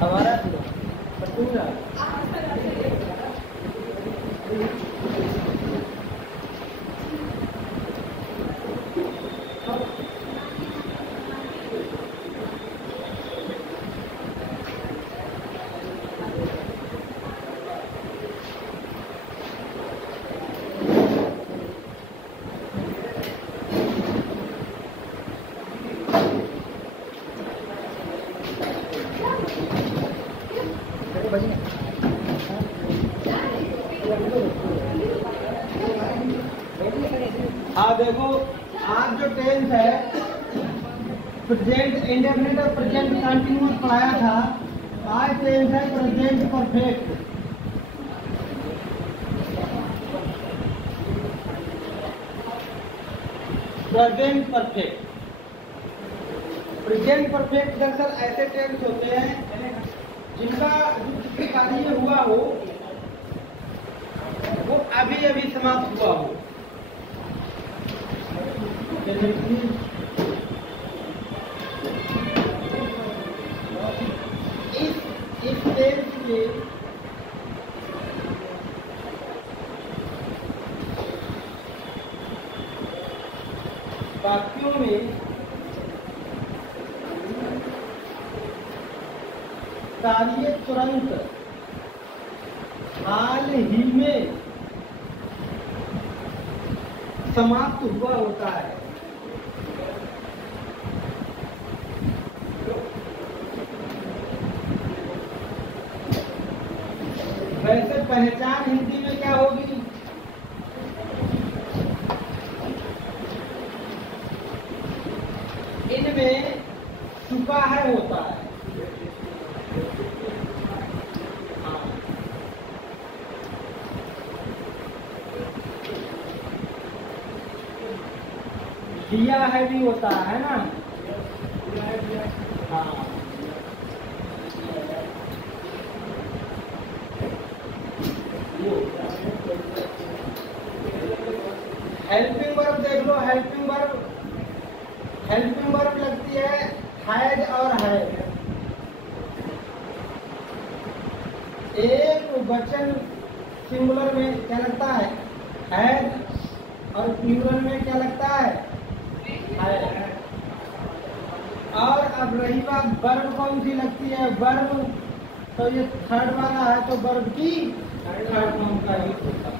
हमारा देखो आज जो टेंस है प्रेजेंट इंडेफिनिट और प्रेजेंट कंटिन्यूअस पढ़ाया था। आज टेंस है present perfect. Present perfect present perfect दरअसल ऐसे टेंस होते हैं जिनका जो कार्य हुआ हो वो अभी अभी समाप्त हुआ हो। इस टेंस के वाक्यों में कार्य तुरंत हाल ही में समाप्त हुआ होता है। वैसे पहचान हिंदी में क्या होगी? इनमें चुका है होता है। दिया है भी होता है ना। हाँ हेल्पिंग वर्ब देख लो। हेल्पिंग वर्ब लगती है हैज और है। एक वचन सिंगुलर में क्या लगता है? हैज और प्लूरल में क्या लगता है? है। और अब रही बात वर्ब कौन सी लगती है? वर्ब तो ये थर्ड वाला है तो वर्ब की थर्ड फॉर्म का यूज होता है।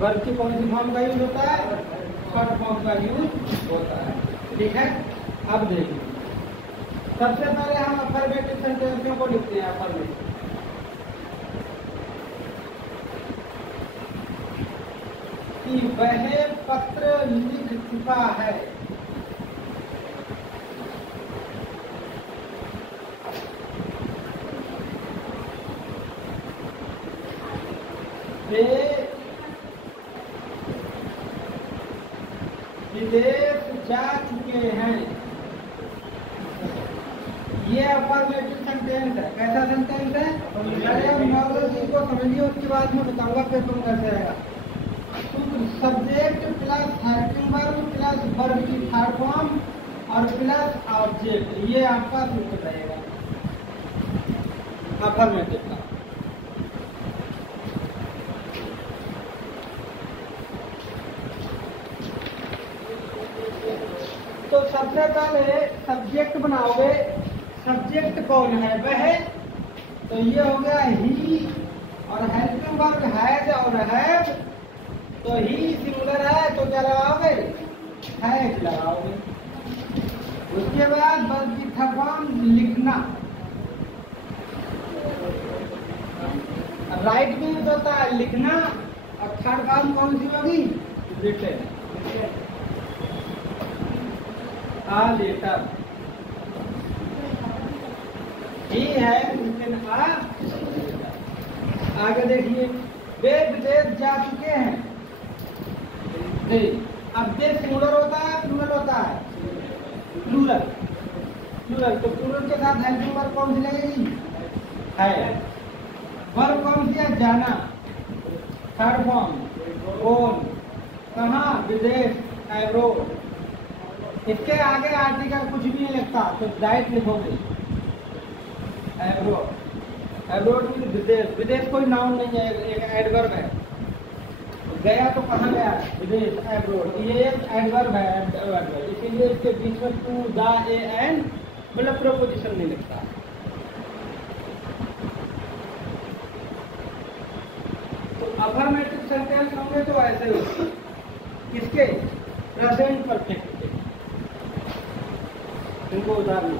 वर्ब की कौन सी फॉर्म का यूज होता है? थर्ड फॉर्म का यूज होता है। ठीक है, अब देखिए सबसे पहले हम अफर्मेटिव सेंटेंसों को लिखते हैं। अफर्मेटिव कि वह पत्र लिख चुका है। वे विदेश जा चुके हैं। ये अफर्मेटिव सेंटेंस है। कैसा सेंटेंस है? अरे अब नॉर्मल को समझिए, उसके बाद में बताऊंगा फिर तुम कैसे आएगा। Subject plus helping verb plus verb की थर्ड फॉर्म और प्लस ऑब्जेक्ट, ये आपका सूत्र रहेगा अफर्मेटिव का। तो सबसे पहले सब्जेक्ट बनाओगे। सब्जेक्ट कौन है? वह। तो ये हो गया ही, और हेल्पिंग वर्ब हैज और हैव। तो ही सिंगुलर है तो क्या लगाओगे? हैज लगाओगे। उसके बाद वर्ब की थर्ड फॉर्म लिखना। राइट मीन्स होता है लिखना, और थर्ड फॉर्म कौन सी होगी? रिटन। आ लेटर ही है रिटन आ। आगे देखिए, वे विदेश जा चुके हैं। अब देश सिंगुलर होता है प्लूरल होता है? प्लूरल। तो प्लूरल के साथ हेल्पिंग वर्ब कौन सी लगेगी? है। वर्ब कौन सी है? जाना। थर्ड फॉर्म कौन, कहाँ? विदेश, एब्रोड। इसके आगे आर्टिकल कुछ भी नहीं लगता तो डायरेक्ट लिखोगे। एब्रोड। एब्रोड मीन विदेश। विदेश कोई नाउन नहीं है, एक एडवर्ब है। गया तो कहाँ गया? विदेश, एब्रोड। ये एक एडवर्ब है, एडवर्ब है, इसीलिए इसके बीच में टू, द, ए, एन मतलब प्रोपोजिशन नहीं लिखता। तो अफर्मेटिव सेंटेंस होंगे तो ऐसे होंगे, किसके? प्रेजेंट परफेक्ट के। इनको उदाहरण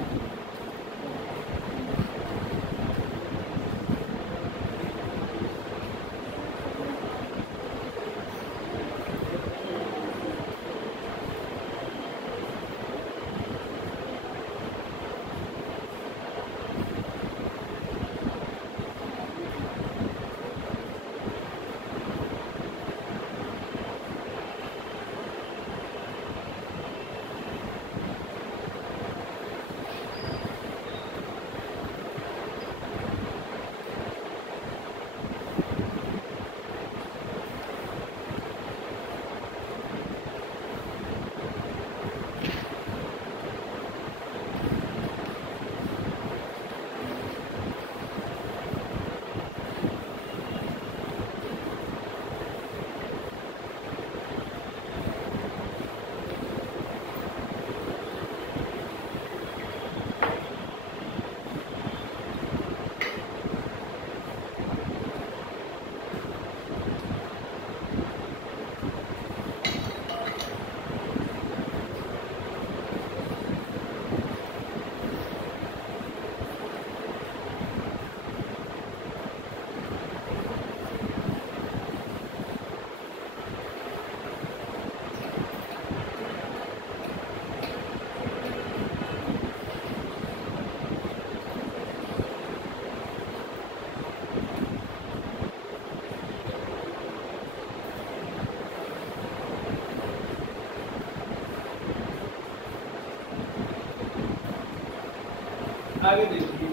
आगे देखिए।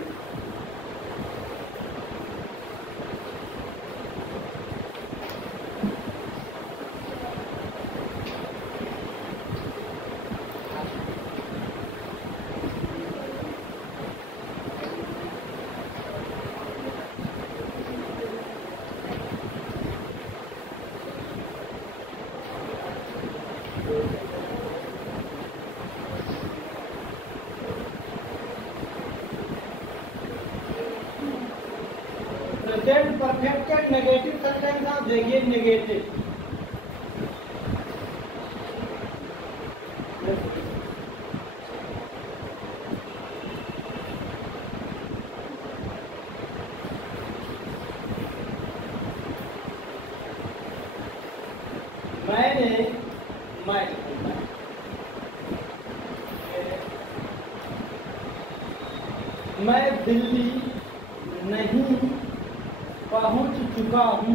प्रेजेंट परफेक्ट का नेगेटिव सेंटेंस आप देखिए, नेगेटिव। मैंने, मैं दिल्ली नहीं पहुंच चुका हूं।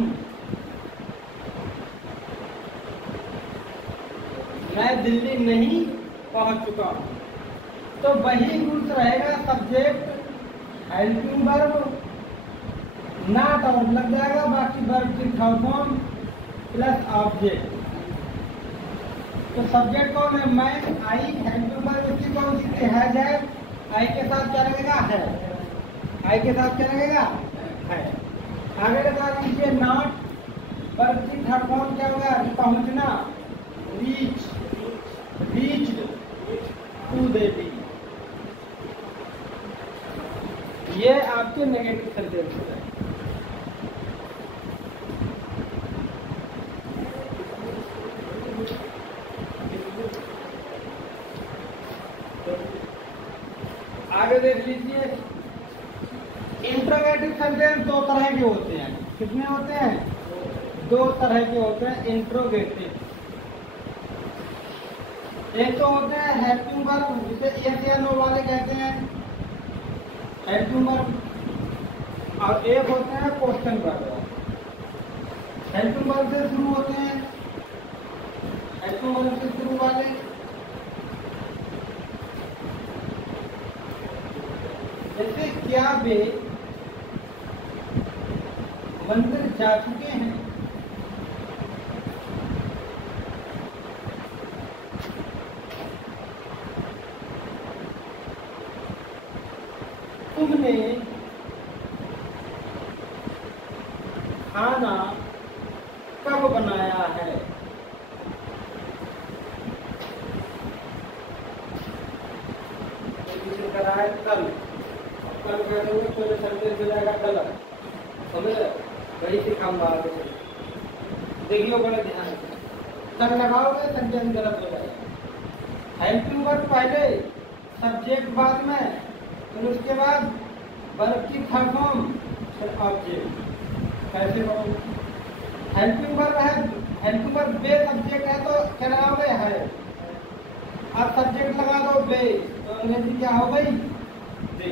मैं दिल्ली नहीं पहुंच चुका हूं, तो वही रूल्स रहेगा। सब्जेक्ट हेल्पिंग वर्ब नॉट और लग जाएगा, बाकी वर्ब की थर्ड फॉर्म प्लस ऑब्जेक्ट। तो सब्जेक्ट कौन है? मैं, आई, हेल्पिंग वर्ब इसकी कौन सी है? जाए आई के साथ क्या लगेगा? है। आई के साथ क्या लगेगा? है। आगे लगा लीजिए नॉट, वर्ब की थर्ड फॉर्म क्या होगा? पहुंचना, रीच, रीच्ड टू देवी। ये आपके नेगेटिव सेंटेंस है। आगे देख लीजिए, इंट्रोगेटिव सेंटेंस दो तरह के होते हैं। कितने होते हैं? दो तरह के होते हैं इंट्रोगेटिव। एक तो होते हैं हेल्पिंग वर्ब, जिसे यस या नो वाले कहते हैं, हेल्पिंग वर्ब। और एक होते हैं क्वेश्चन वर्ब। हेल्पिंग वर्ब से शुरू होते हैं, हेल्पिंग वर्ब से शुरू वाले। जैसे क्या वे मंदिर जा चुके हैं? तुमने खाना कब बनाया है? करा है कल। कल कह दोगे तो सेंटेंस हो जाएगा गलत, समझ रहे? वही सिखाऊंगा आगे। देखिए बड़े ध्यान से, कल लगाओगे सेंटेंस गलत हो जाएगा। हेल्पिंग वर्ब पहले, सब्जेक्ट बाद में, फिर उसके बाद वर्ब की थर्ड फॉर्म, फिर ऑब्जेक्ट। कैसे करोगे? हेल्पिंग वर्ब है, हेल्पिंग वर्ब बे सब्जेक्ट है तो क्या लगाओगे? है। अब सब्जेक्ट लगा दो बे, तो अंग्रेजी क्या हो गई? दे।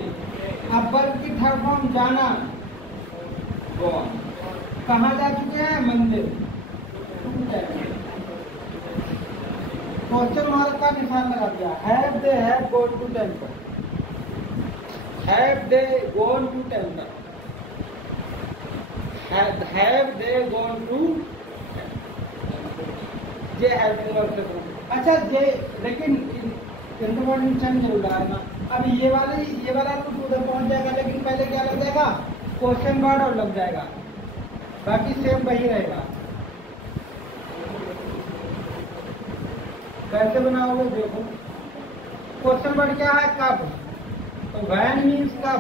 अब वर्ब की थर्ड फॉर्म जाना, गॉन। कहाँ जा चुके हैं? मंदिर। क्वेश्चन मार्क का निशान लगा दिया। Have they have gone to temple, have they gone to temple, have they gone to, ये हेल्पिंग वर्ब से। अच्छा ये लेकिन इंटरवर्ड जरूर लगाना। अब ये वाला तो उधर पहुंच जाएगा, लेकिन पहले क्या लग जाएगा? क्वेश्चन वर्ड और लग जाएगा, बाकी सेम वही रहेगा। कैसे बनाओगे? देखो, क्वेश्चन वर्ड क्या है? कब, तो व्हेन मीन्स कब।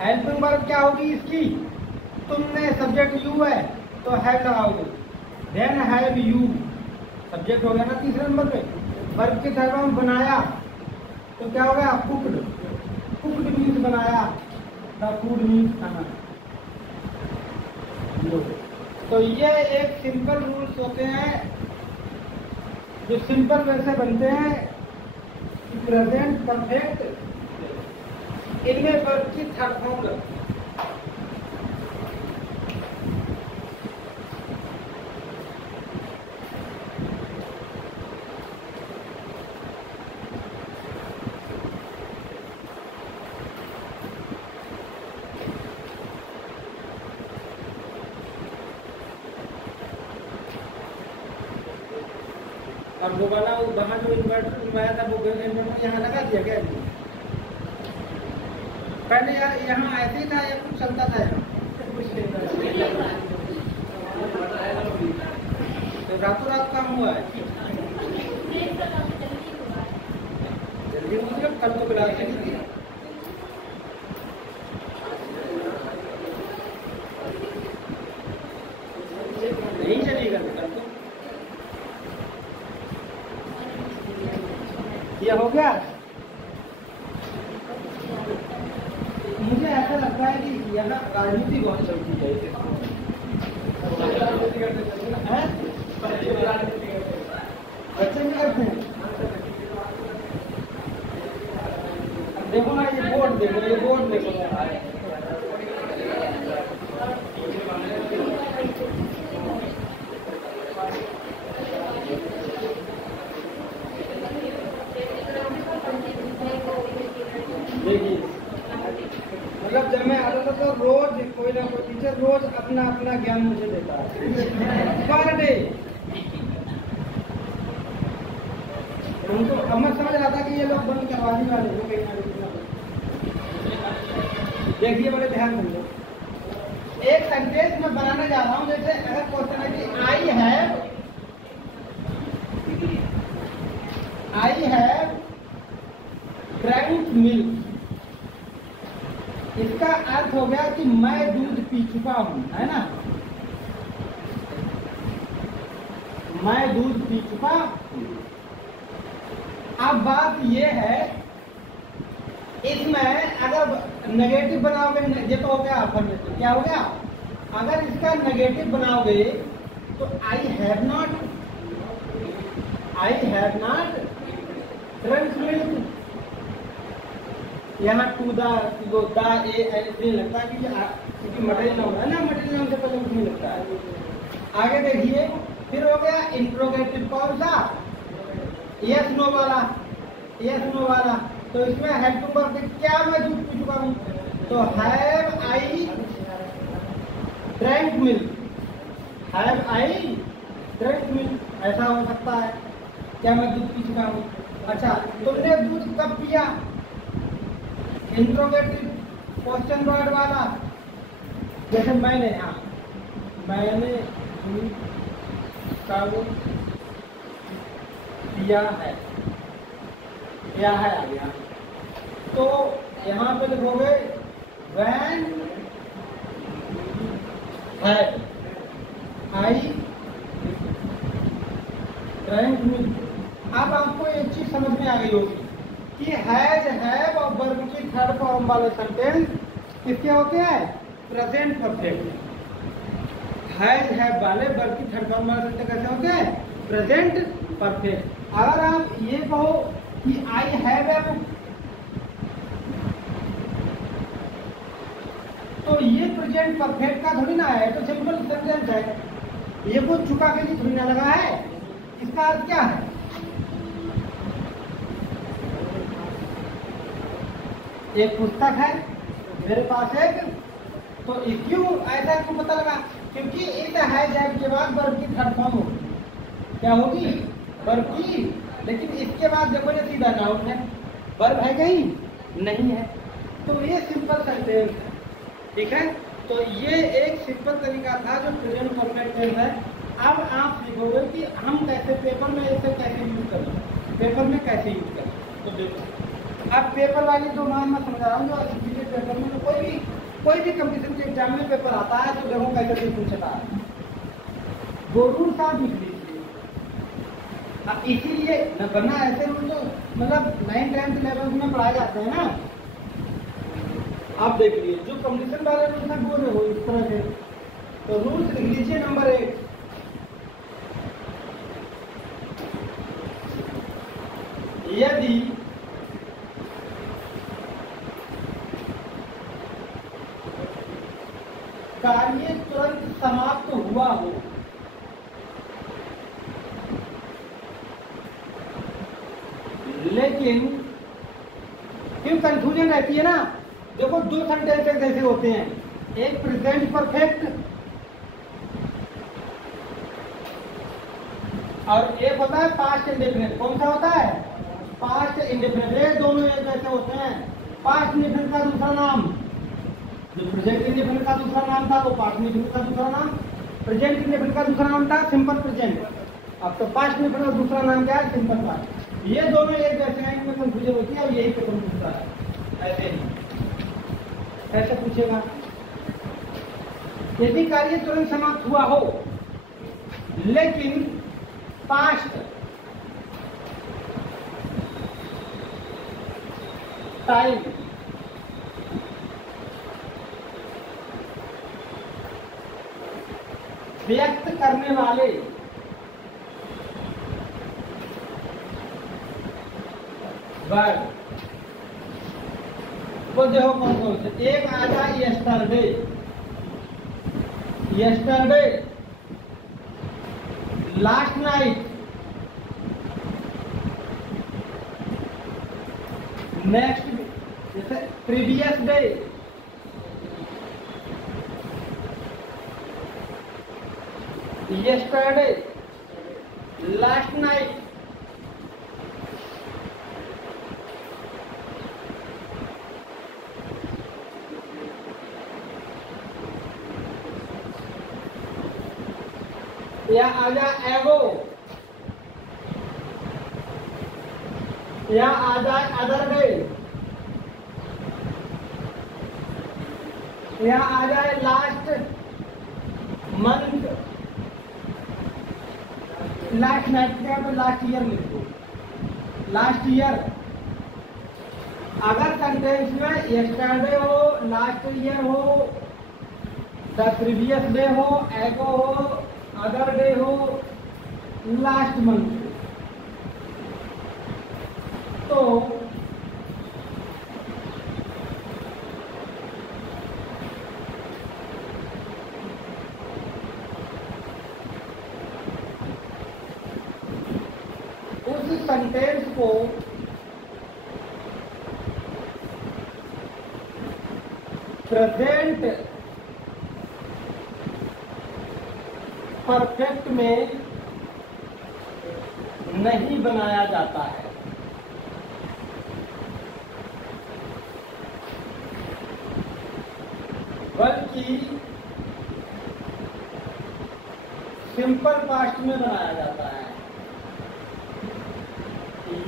हेल्पिंग वर्ब क्या होगी इसकी? तुमने, सब्जेक्ट यू है तो हैव लगाओगे, देन हैव यू, सब्जेक्ट हो गया ना तीसरे नंबर पे। वर्ब के थर्ड फॉर्म बनाया तो क्या हो गया? कुक्ड। कुक्ड मीन्स बनाया, द फूड मीन्स खाना। तो ये एक सिंपल रूल्स होते हैं जो सिंपल वैसे बनते हैं। प्रेजेंट परफेक्ट, इनमें वर्ब की थर्ड फॉर्म लगती है। और वो वाला वहाँ जो इन्वर्टर घुमाया था वो इन्वर्टर यहाँ लगा दिया क्या? पहले यहाँ ऐसे ही था या कुछ चलता था यहाँ? तो रातों रात काम हुआ है। जल्दी मतलब कल तो क्लास नहीं थी। नहीं चलेगा कल तो। ये हो गया। मुझे ऐसा लगता है कि यहाँ राजनीति बहुत चलती है। बच्चे भी करते हैं। देखो ना ये बोर्ड देखो, ये बोर्ड देखो। देखिए मतलब जब मैं आता था तो रोज कोई ना कोई टीचर रोज अपना अपना ज्ञान मुझे देता है पर डे। उनको अब मैं समझ रहा था कि ये लोग बंद करवाने वाले हो कहीं ना। देखिए बड़े ध्यान दो, एक सेंटेंस मैं बनाने जा रहा हूँ। जैसे अगर क्वेश्चन है कि आई हैव ड्रैंक मिल्क, इसका अर्थ हो गया कि मैं दूध पी चुका हूं, है ना? मैं दूध पी चुका हूं। अब बात यह है, इसमें अगर नेगेटिव बनाओगे, ये तो हो गया अफर्मेटिव। क्या हो गया? अगर इसका नेगेटिव बनाओगे तो I have not drunk milk. यहाँ टू द ए नहीं लगता क्योंकि मटेरियल नाउन है ना, मटेरियल नाउन से पहले कुछ नहीं लगता है। आगे देखिए, फिर हो गया इंट्रोगेटिव। कौन सा? यस नो वाला, यस नो वाला। तो इसमें हेल्पिंग वर्ब क्या मैं दूध पी चुका हूँ, तो have I drank milk, have I drank milk, ऐसा हो सकता है। क्या मैं दूध पी चुका हूँ? अच्छा, तुमने दूध कब पिया? इंट्रोगेटिव क्वेश्चन वर्ड वाला, जैसे मैंने, हाँ मैंने ही कब किया है, आ गया। तो यहाँ पे लिखोगे when had I drank milk। अब आपको एक चीज समझ में आ गई होगी कि हैज, हैव और वर्ब की थर्ड फॉर्म वाले सेंटेंस किसके होते हैं? Present perfect. हैज, हैव वाले वर्ब की थर्ड फॉर्म वाले सेंटेंस कैसे होते हैं? Present perfect. अगर आप ये कहो कि आई हैव ए बुक, तो ये प्रेजेंट परफेक्ट का थोड़ी ना है, तो सिंपल सेंटेंस है। ये कुछ चुका के लिए थोड़ी ना लगा है। इसका अर्थ क्या है? एक पुस्तक है मेरे पास एक, तो क्यों ऐसा क्यों पता लगा? क्योंकि इस हैज हैव के बाद वर्ब की थर्ड फॉर्म होगी। क्या होगी? वर्ब की। लेकिन इसके बाद देखो ये सीधा नाउन है, वर्ब है कहीं नहीं है, तो ये सिंपल सेंटेंस है। ठीक है, तो ये एक सिंपल तरीका था जो प्रेजेंट परफेक्ट टेंस है। अब आप सीखोगे कि हम कैसे पेपर में इसे कैसे यूज करें, पेपर में कैसे यूज करें। तो देखो, अब पेपर वाली जो मान मैं समझा रहा हूँ, जो सीधे पेपर में कोई भी कंपटीशन के एग्जाम में पेपर आता है, तो देखो कैसे पूछता है, गोरूर साहब लिख लीजिए। अब इसीलिए न बनना ऐसे रूल तो मतलब 9th 10th लेवल में पढ़ाए जाते हैं ना। आप देख लीजिए जो कंपटीशन वाले रूल्स हैं वो देखो इस तरह से। तो रूल्स लिख लीजिए नंबर 1, यदि कार्य तुरंत समाप्त हुआ हो, लेकिन क्यों कंफ्यूजन रहती है ना। देखो दो सेंटेंसेस ऐसे होते हैं, एक प्रेजेंट परफेक्ट और एक होता है पास्ट इंडेफिनिट। कौन सा होता है? Past indefinite. ये दोनों एक जैसे होते हैं। पास्ट इंडेफिनिट का दूसरा नाम, जो प्रेजेंट इंडेफिनिट का दूसरा नाम था वो पास्ट इंडेफिनिट का दूसरा नाम, प्रेजेंट इंडेफिनिट का दूसरा नाम था सिंपल प्रेजेंट। अब तो पास्ट इंडेफिनिट का दूसरा नाम क्या है? Simple past. ये दोनों एक जैसे हैं, इनमें कंफ्यूजन होती है और यही पेपर पूछता है। ऐसे ही ऐसे पूछेगा, यदि कार्य तुरंत समाप्त हुआ हो लेकिन पास्ट टाइम व्यक्त करने वाले वर्ब, वो देखो कौन कौन से। एक आता है yesterday, yesterday, last night, next जैसे previous day, yesterday, last night, या आजा एगो, या आ जाए अदर डे, या आ जाए लास्ट मंथ, लास्ट नाइट के पे लास्ट ईयर लिख दो, लास्ट ईयर। अगर सेंटेंस में यस्टरडे हो, लास्ट ईयर हो, द प्रीवियस डे हो, एगो हो, अदर डे हो, लास्ट मंथ, तो उस सेंटेंस को प्रेजेंट परफेक्ट में नहीं बनाया जाता है, बल्कि सिंपल पास्ट में बनाया जाता है।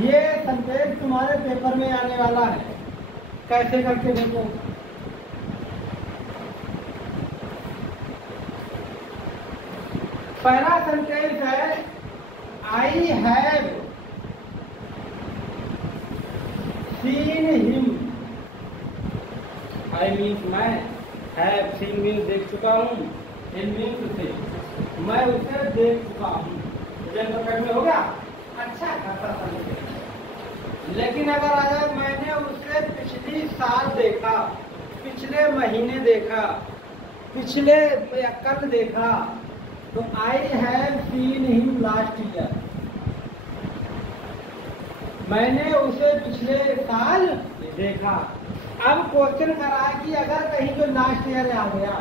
ये सेंटेंस तुम्हारे पेपर में आने वाला है, कैसे करके देखो। पहला सेंटेंस है I have seen him. I means मैं, हैव सीन मीन्स देख चुका हूँ, हिम मीन्स उसे, मैं उसे देख चुका हूँ। में हो गया अच्छा खासा सेंटेंस। लेकिन अगर आ जाए मैंने उसे पिछली साल देखा, पिछले महीने देखा, पिछले या कल देखा, तो I have seen him last year. मैंने उसे पिछले साल देखा। अब क्वेश्चन करा है कि अगर कहीं जो लास्ट ईयर आ गया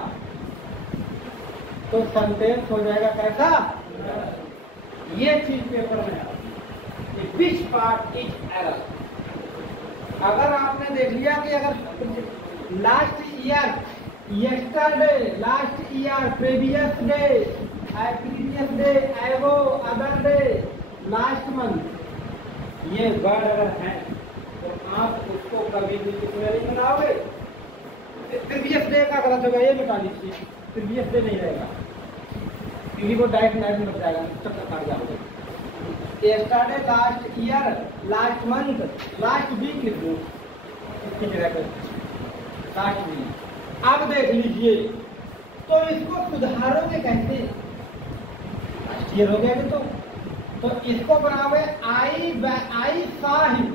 तो सेंटेंस हो जाएगा कैसा? ये चीज पेपर में आती है, विच पार्ट इज एरर। अगर आपने देख लिया कि अगर last year, yesterday, last year, previous day, previous day, एगो, अदर डे, लास्ट मंथ, ये वर्ड अगर हैं तो आप उसको कभी भी किसमें नहीं बनाओगे। प्रीवियस डे का गलत होगा, ये मिटा दीजिए, प्रीवियस डे नहीं रहेगा क्योंकि वो डायरेक्ट नाइट में बच जाएगा, चक्कर काट जाओगे। Yesterday, last year, last month, last week लिख दो इसकी जगह पर, लास्ट वीक। अब देख लीजिए तो इसको सुधारोगे कैसे? लास्ट ईयर हो गया तो इसको बनाओगे I saw him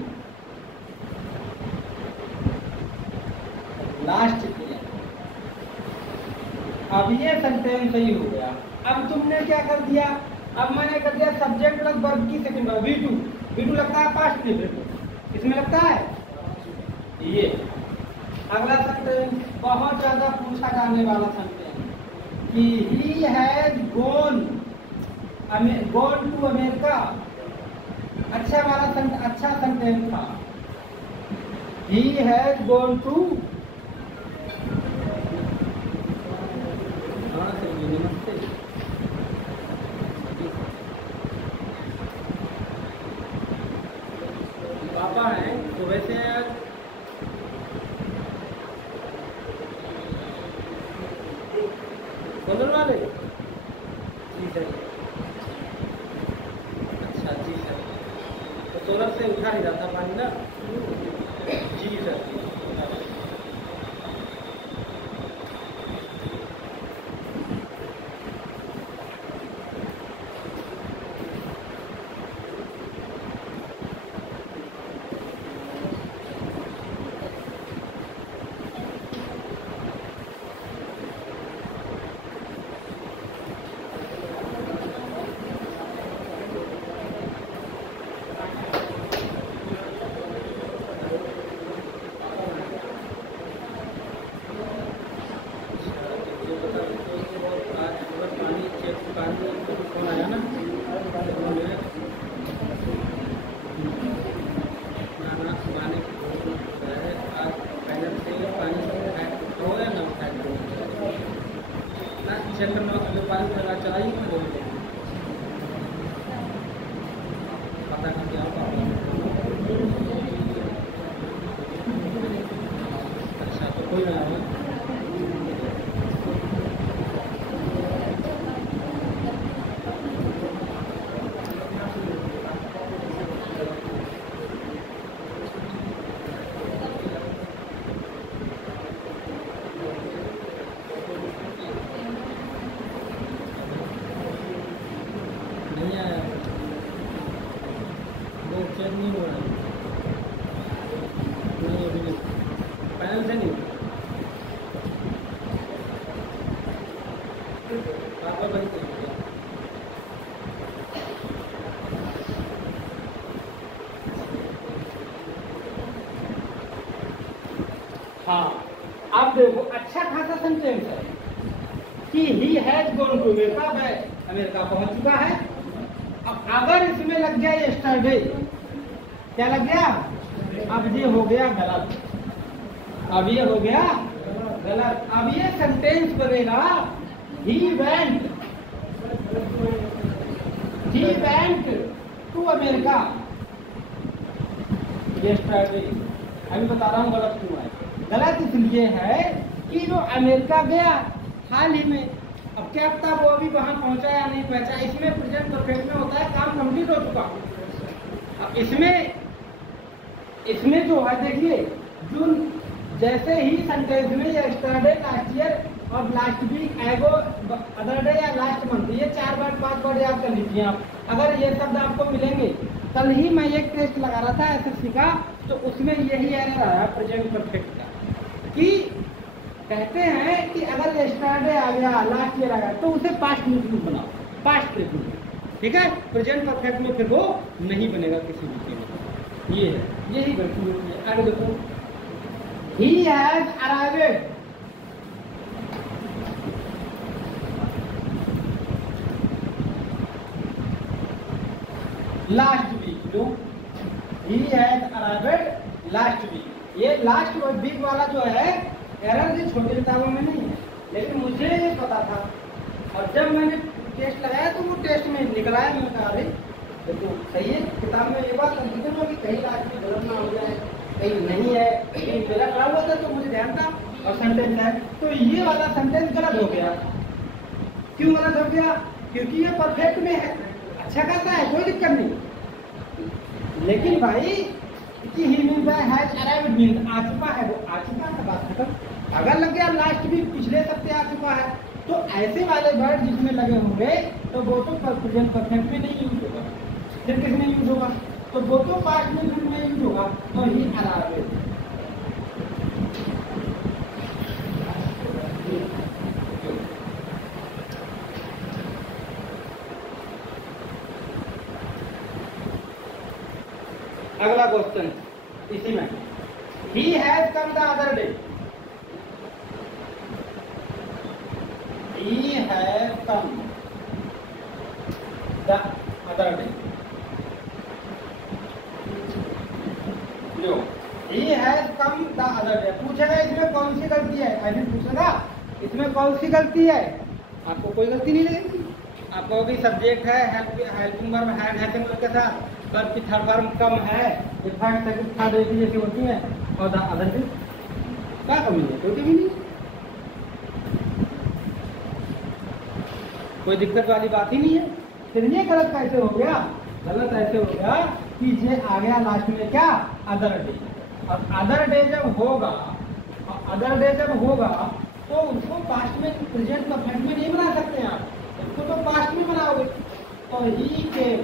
last year. अब ये सेंटेंस सही हो गया। अब तुमने क्या कर दिया? अब मैंने कर दिया सब्जेक्ट प्लस वर्ब की सेकंड बार V2 लगता है पास्ट में, इसमें लगता है ये। अगला सेंटेंस बहुत ज्यादा पूछा जाने वाला सेंटेंस कि he has gone to America. अच्छा सेंटेंस था, ही हैज गॉन टू। नमस्ते। पापा हैं तो वैसे सोलर वाले? जी सर। अच्छा जी सर, तो सोलर से उठा नहीं जाता पानी ना? जी सर। हाँ, अब देखो अच्छा खासा सेंटेंस है कि he has gone to America, America पहुंच चुका है। अब अगर इसमें लग गया यस्टरडे, क्या लग गया? अब ये हो गया गलत, अब ये हो गया गलत। अब ये सेंटेंस बनेगा he went he went to America yesterday। अभी बता रहा हूँ गलत क्यों है। गलत इसलिए है कि जो अमेरिका गया हाल ही में, अब क्या पता वो अभी वहां पहुंचा या नहीं पहुंचा। इसमें प्रेजेंट परफेक्ट में होता है काम कंप्लीट हो चुका। अब इसमें जो है देखिए, जून जैसे ही सेंटेंस में यस्टरडे, लास्ट ईयर और लास्ट वीक, एगो, अदर डे या लास्ट मंथ, ये 4 वर्ड 5 वर्ड याद कर लीजिए आप। अगर ये शब्द आपको मिलेंगे, कल ही मैं एक टेस्ट लगा रहा था एसएससी का, तो उसमें यही एरर आया प्रेजेंट परफेक्ट का, कि कहते हैं कि अगर यस्टरडे आ गया, लास्ट ईयर आ गया, तो उसे पास्ट में बनाओ, पास्ट प्रेजेंट, ठीक है। प्रेजेंट परफेक्ट में फिर वो नहीं बनेगा किसी भी केस में। ये है, यही गलती होती है। आगे देखो, he has arrived last week। Low, he has arrived last week। ये लास्ट वीक वाला जो है एरर जो छोटी किताबों में नहीं है, लेकिन मुझे ये पता था, और जब मैंने टेस्ट लगाया तो वो टेस्ट में निकला है। मैंने कहा अरे देखो सही है, किताब में ये बात कंफ्यूजन होगी, कहीं लास्ट में गलत ना हो जाए, कहीं नहीं है। लेकिन मेरा खड़ा हुआ था तो मुझे ध्यान था, और सेंटेंस है तो ये वाला सेंटेंस गलत हो गया। क्यों गलत हो गया? क्योंकि ये परफेक्ट में है, अच्छा खासा है, कोई दिक्कत नहीं। लेकिन भाई कि he mean by has arrived mean आ चुका है, वो आ चुका है, बात खत्म। अगर लग गया लास्ट वीक, पिछले हफ्ते आ चुका है, तो ऐसे वाले वर्ड जिसमें लगे होंगे तो वो तो प्रेजेंट परफेक्ट में नहीं यूज होगा, फिर किसमें यूज होगा? तो वो तो पास्ट में यूज होगा। तो ही अराइव्ड, अगला क्वेश्चन इसी में, he has come the other day। he has come the other day। Low, he has come the other day पूछेगा इसमें कौन सी गलती है, ऐसे पूछेगा इसमें कौन सी गलती है, आपको कोई गलती नहीं लगेगी। आपको भी सब्जेक्ट है helping verb had helping verb के साथ, वर्ब की थर्ड फॉर्म कम है, ये फर्स्ट सेकंड थर्ड एक जैसी होती है, और द अदर डे क्या कमी है? कोई कमी नहीं, कोई दिक्कत वाली बात ही नहीं है। फिर ये गलत कैसे हो गया? गलत ऐसे हो गया कि ये आ गया लास्ट में क्या, अदर डे। अब अदर डे जब होगा, अदर डे जब होगा तो उसको पास्ट में प्रेजेंट परफेक्ट में नहीं बना सकते आप, उसको तो पास्ट में बनाओगे। तो ही केम,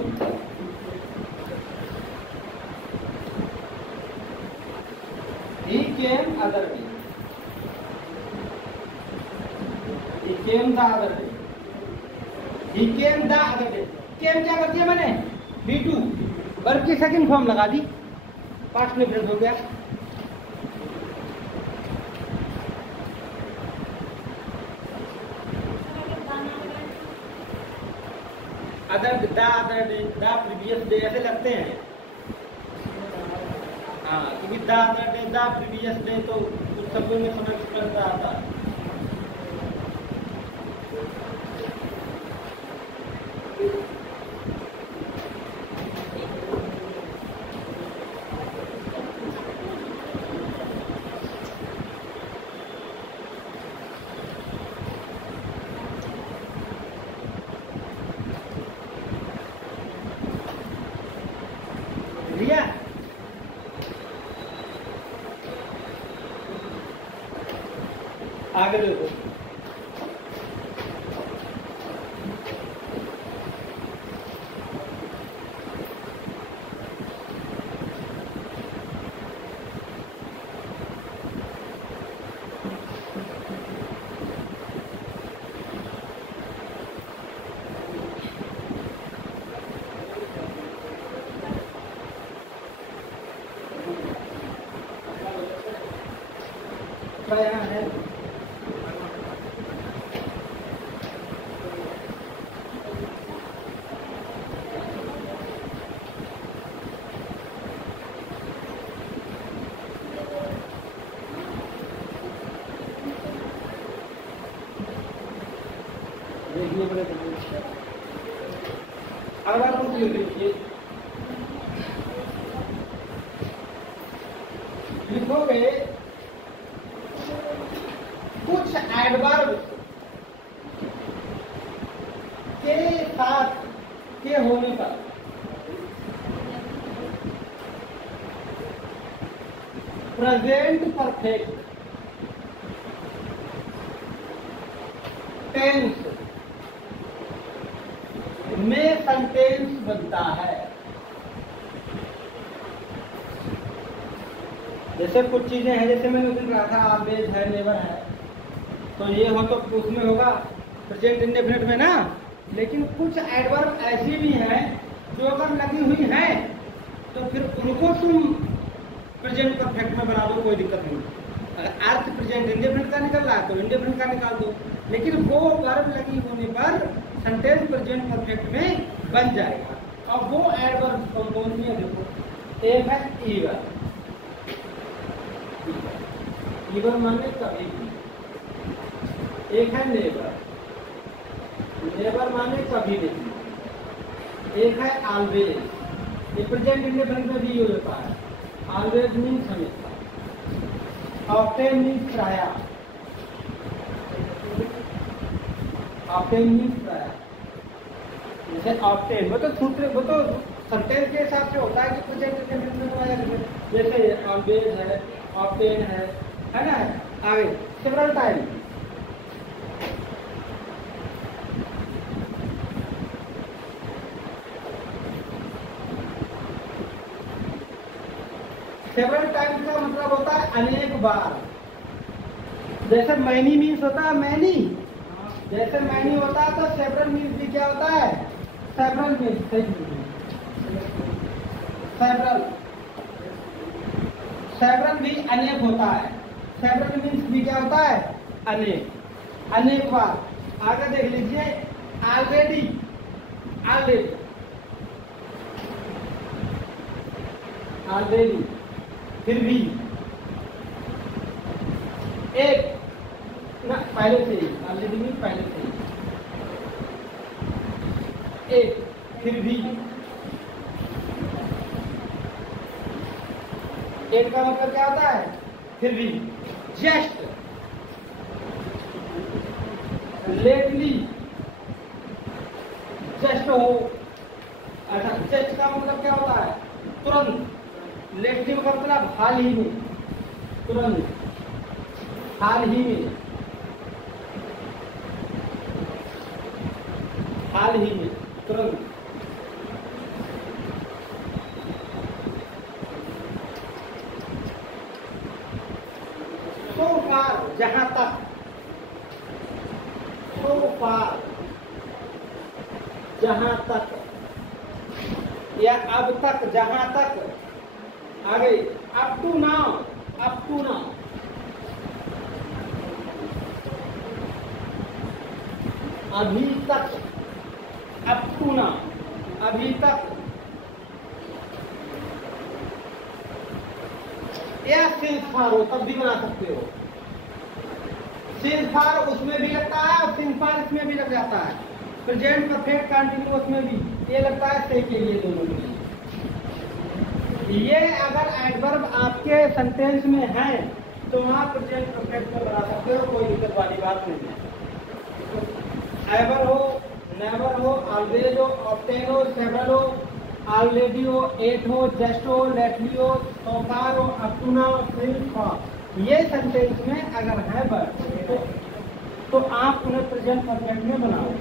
he came other day, he came the other day, he came the other day। came क्या कर दिया मैंने? V2 वर्ब की सेकंड फॉर्म लगा दी, पास्ट में प्रेजेंट हो गया। Other day, the previous day ऐसे लगते हैं। हाँ, क्योंकि the other day, the previous day तो उस सब में समझ करता आता है। लिया आगे देखो, यहाँ है देखिए बड़े अगला रूप लिख लीजिए, लिखोगे कुछ एडवर्ब के साथ के होने पर प्रेजेंट परफेक्ट टेंस में सेंटेंस बनता है। जैसे कुछ चीजें हैं, जैसे मैंने उस दिन कहा था ऑलवेज है, नेवर है, तो ये हो तो उसमें होगा प्रेजेंट इंडेफिनिट में ना। लेकिन कुछ एडवर्ब ऐसी भी हैं जो अगर लगी हुई हैं तो फिर उनको तुम प्रेजेंट परफेक्ट में बना दो, कोई दिक्कत नहीं। अगर अर्थ प्रेजेंट इंडेफिनिट का निकल रहा है तो इंडेफिनिट का निकाल दो, लेकिन वो वर्ब लगी होने पर सेंटेंस प्रेजेंट परफेक्ट में बन जाएगा। अब वो एडवर्ब कौन सी है देखो, एक है ईवर, ईवर माने कभी भी, एक है नेवर, नेवर माने कभी नहीं, एक है ऑलवेज, ये प्रेजेंट इंडेफिनिट में भी यूज होता है। ऑलवेज मीन्स हमेशा, ऑफ्टेन मीन्स प्रायः, ऑफ्टेन मीन्स प्रायः। जैसे ऑफ्टेन वो तो सूत्र, वो तो सेंटेंस के हिसाब से होता है कि प्रेजेंट इंडेफिनिट में बनाया गया, जैसे ऑलवेज है, ऑफ्टेन है ना। आगे सेवरल टाइम, सेवरल टाइम का मतलब होता है अनेक बार। जैसे मैनी मीन्स होता है मैनी, जैसे मैनी होता है तो सेवरल मीन्स भी क्या होता है, सेवरल मीन्स, सेवरल, सेवरल भी अनेक होता है। सेवरल मीन्स भी क्या होता है, अनेक, अनेक बार। आगे देख लीजिए ऑलरेडी, ऑलरेडी, ऑलरेडी, फिर भी, एक ना पहले से ही, ऑलरेडी मीन्स पहले से ही, एक, फिर भी, एक का मतलब क्या होता है, फिर भी। जस्ट, लेटली, जस्ट हो, अच्छा जस्ट का मतलब क्या होता है, तुरंत। लेटली का मतलब हाल ही में, तुरंत, हाल ही में, हाल ही में, तुरंत। सो फार, जहां तक, सो फार, जहां तक, या अब तक, जहां तक। आगे up to now, up to now, अभी तक, अप टू नाउ, अभी तक। या सिंस फार हो तब भी बना सकते हो, सिंस फार उसमें भी लगता है और सिंस फार इसमें भी लग जाता है। प्रेजेंट परफेक्ट कंटिन्यूअस में भी ये लगता है, से के लिए, दोनों के लिए। ये अगर एडवर्ब आपके सेंटेंस में है तो आप प्रेजेंट परफेक्ट में बना सकते हो, कोई दिक्कत वाली बात नहीं है। एवर हो, नेवर हो, ऑलवेज हो, ऑफ्टेन हो, सेवरल हो, ऑलरेडी हो, एट हो, जस्ट हो, लेटली हो, सो फार हो, अप टू नाउ, सिंस फार, ये सेंटेंस में अगर है वर्ब तो आप उन्हें प्रेजेंट परफेक्ट में बनाओ।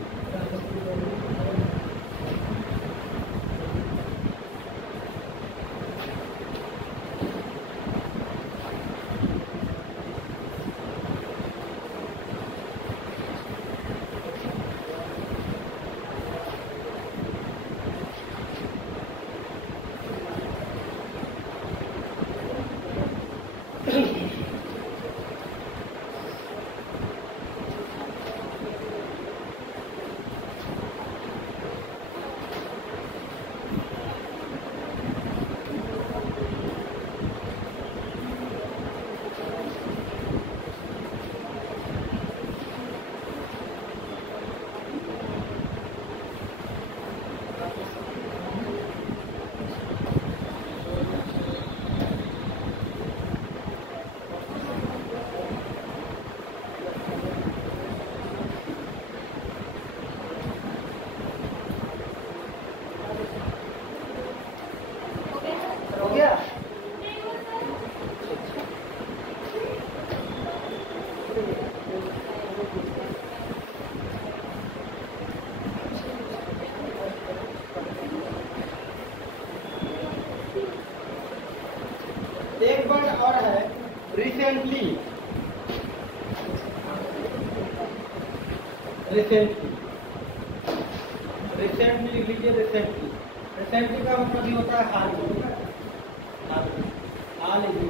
रिसेंटली, रिसेंटली, रिसेंटली लिख लीजिए। रिसेंटली, रिसेंटली का मतलब ये होता है हाल में, हाल ही।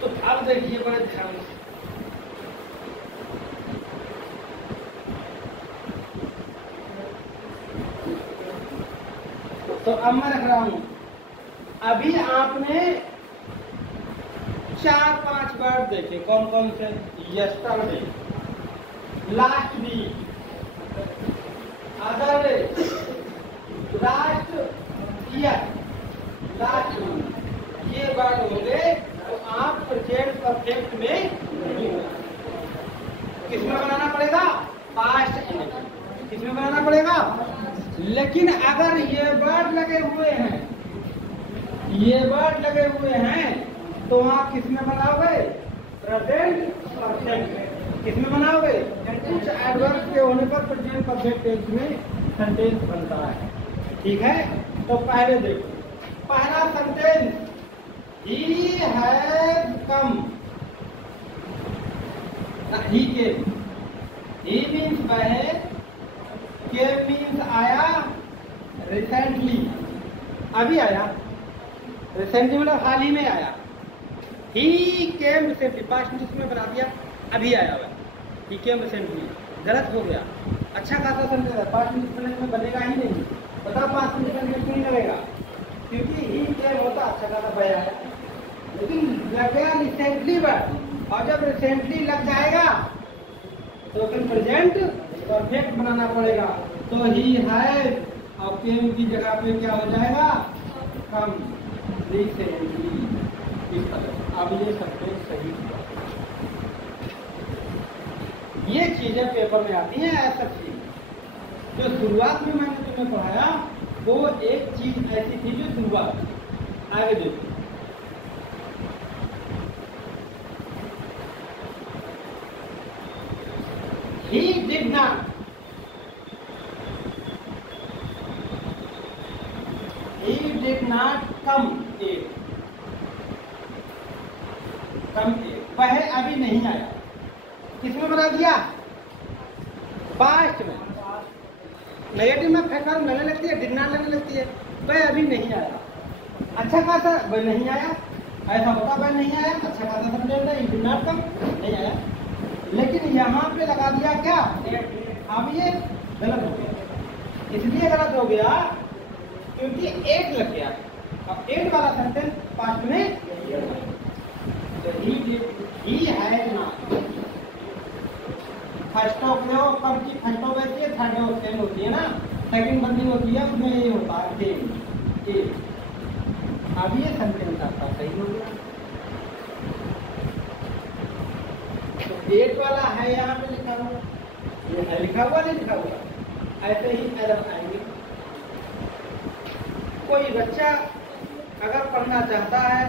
तो अब देखिए बड़े ध्यान से, तो अब मैं रख रहा हूं, अभी आपने 4-5 वर्ड देखे, कौन कौन से? Yesterday, last week, other day, last year, last month, ये वर्ड होंगे तो आप प्रेजेंट परफेक्ट में किसमें बनाना पड़ेगा? Past indefinite. किसमें बनाना पड़ेगा? लेकिन अगर ये वर्ड लगे हुए हैं, ये वर्ड लगे हुए हैं, तो आप किसमें बनाओगे? Present perfect. किसमें बनाओगे? कुछ एडवर्ब के होने पर प्रेजेंट परफेक्ट टेंस में सेंटेंस बनता है। ठीक है, तो पहले देखो, पहला sentence, he has come, he came, he means वह, केम मीन्स आया, रिसेंटली अभी आया, रिसेंटली मतलब हाल ही में आया। ही केम रिसेंटली, पास्ट टेंस में बना दिया, अभी आया हुआ, ही केम रिसेंटली, गलत हो गया। अच्छा खासा सेंटेंस है, पास्ट टेंस में बनेगा ही नहीं। बताओ पास्ट टेंस में क्यों नहीं लगेगा? क्योंकि ही केम होता अच्छा खासा बया है, लेकिन लग गया रिसेंटली वर्ड, और जब रिसेंटली लग जाएगा तो फिर प्रेजेंट परफेक्ट बनाना पड़ेगा। तो ही है, और केम की जगह पे क्या हो जाएगा? कम, रिसेंटली। इस तरह अब ये सब सही हुआ। ये चीजें पेपर में आती हैं, ऐसा चीज जो शुरुआत में मैंने तुम्हें पढ़ाया, वो एक चीज ऐसी थी जो शुरुआत। आगे देखो, he did not, he did not come yet, वह अभी नहीं आया। किसमें बना दिया? पास्ट में। नेगेटिव में फैक्टर लगने लगती है, डिड नॉट लगने लगती है। वह अभी नहीं आया, अच्छा खासा वह नहीं आया, ऐसा होता वह नहीं आया, अच्छा खासा सेंटेंस है, डिड नॉट कम, नहीं आया। लेकिन यहाँ पे लगा दिया क्या? अब ये गलत हो गया। इसलिए गलत हो गया क्योंकि एट लग गया। अब एट वाला सेंटेंस पास्ट में, तो he has not. First of कब की फर्स्ट ऑफ होती है, थर्ड ऑफ सेम होती है ना, सेकंड बंदी होती है, उसमें ये होता है सेम। अब ये सेंटेंस आपका सही हो गया। तो एट वाला है यहाँ पे लिखा हुआ, ये है लिखा हुआ नहीं लिखा हुआ, ऐसे ही एरर आएंगे। कोई बच्चा अगर पढ़ना चाहता है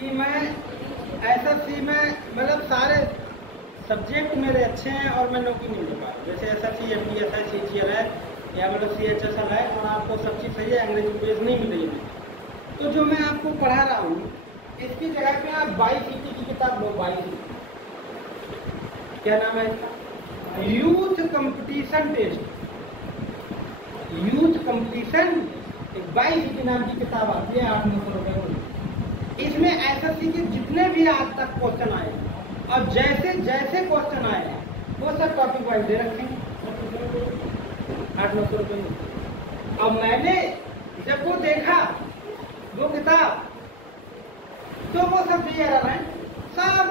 कि मैं एसएससी में मतलब सारे सब्जेक्ट मेरे अच्छे हैं और मैं नौकरी नहीं मिल पा रहा, जैसे एसएससी, एमपीएस है, सीजीएल है, या मतलब सीएचएसएल है, और आपको सब चीज़ सही है, अंग्रेजी बेस नहीं मिल रही है, तो जो मैं आपको पढ़ा रहा हूँ इसकी जगह पे आप 22 की किताब लो। 22, क्या नाम है इसका? Youth competition test, youth competition 22 की नाम की किताब आती है, 800-900 रुपए में। इसमें एसएससी के जितने भी आज तक क्वेश्चन आए और जैसे जैसे क्वेश्चन आए हैं वो सब टॉपिक वाइज दे रखे हैं, 800-900 रुपए में। अब मैंने जब वो देखा वो किताब, तो वो सब भी आ रहा है, सब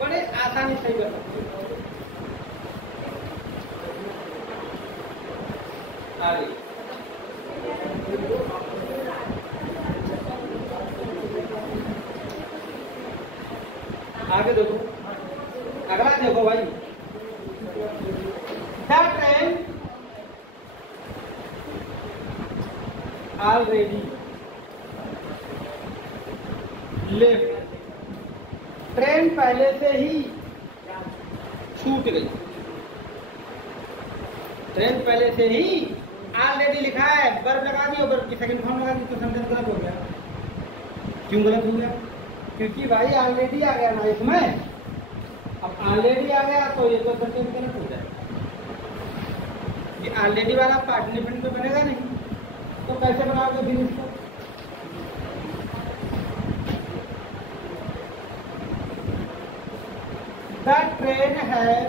बड़े आसानी से कर सकते हैं। आगे देखो, अगला देखो भाई, the train already left, train पहले से ही छूट गई, ट्रेन पहले से ही ऑलरेडी लिखा है, सेकंड फॉर्म लगा दी तो सेंटेंस गलत हो गया। क्यों गलत हो गया? क्योंकि भाई ऑलरेडी आ गया ना इसमें। अब ऑलरेडी आ गया तो ये तो सेंटेंस गलत हो जाएगा। ये ऑलरेडी वाला पार्टिसिपेंट तो बनेगा नहीं, तो कैसे बनाओगे फिर इसको? The train has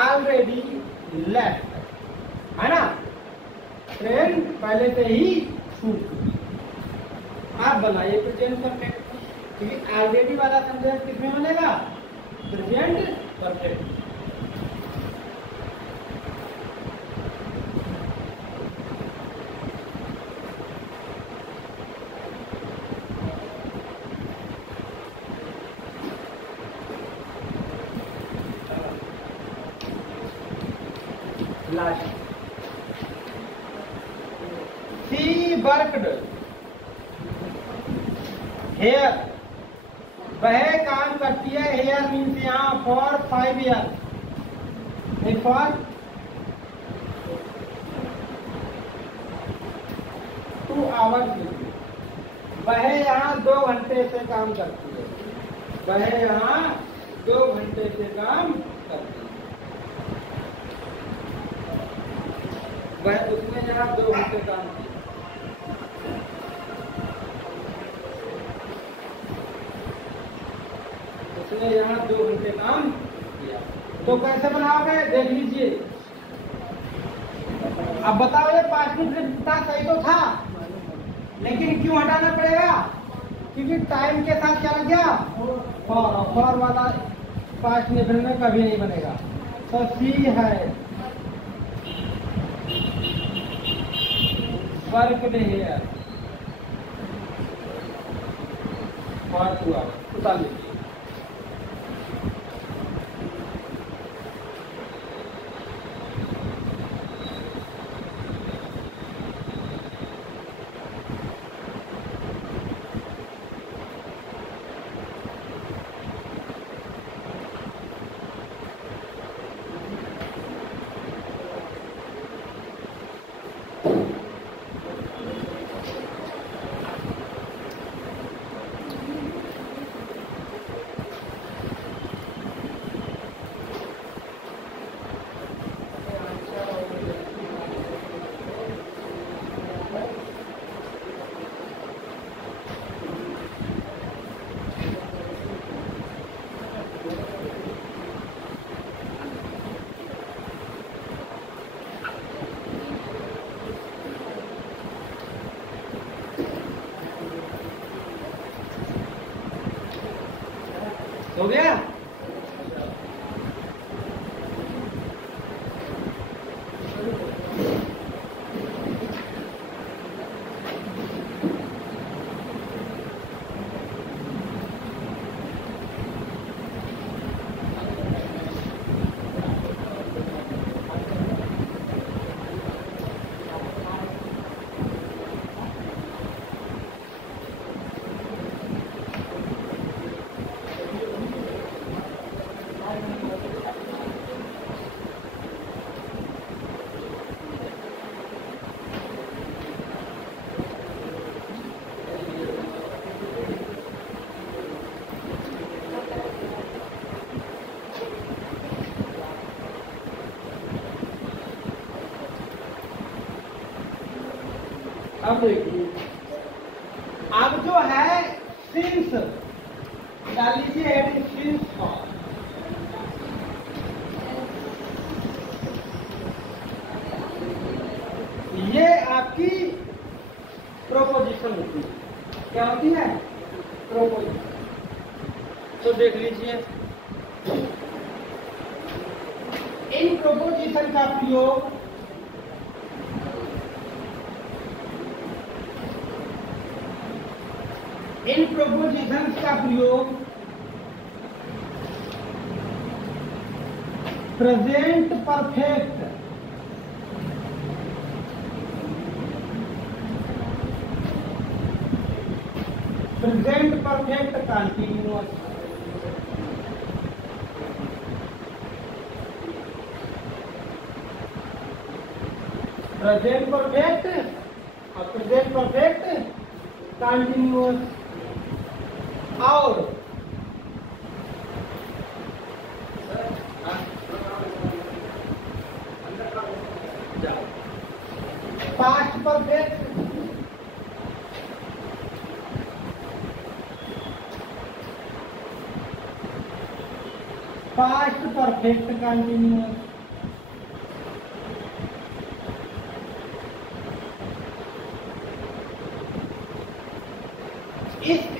already left, है ना? ट्रेन पहले से ही छूट चुकी। आप बनाइए प्रेजेंट परफेक्ट, क्योंकि ऑलरेडी वाला सेंटेंस किसमें बनेगा? Present perfect. Last, she worked here, वह काम करती है। हेयर मीन्स यहाँ फॉर 5 ईयर, फॉर 2 आवर्स। वह यहाँ 2 घंटे से काम करती है। वह यहाँ 2 घंटे से काम करती है। वह उसने यहाँ 2 घंटे काम किया। उसने यहाँ 2 घंटे काम किया। तो कैसे बनाओगे देख लीजिए। अब बताओ ये पास्ट टेंस था, सही तो था, लेकिन क्यों हटाना पड़ेगा? क्योंकि टाइम के साथ क्या लग गया? फॉर वाला पास्ट टेंस में कभी नहीं बनेगा। तो सी है work day here for 2 hours. उतार लीजिए। हो गया? अब देखिए, अब जो है सिंस डाल लीजिए हेडिंग सिंस फॉर। ये आपकी प्रोपोजिशन होती है। क्या होती है? प्रोपोजिशन। तो देख लीजिए, इन प्रोपोजिशन का प्रयोग इन प्रोपोजिशंस का प्रयोग present perfect continuous present perfect और प्रेजेंट परफेक्ट कंटिन्यूअस। और past perfect, past perfect continuous.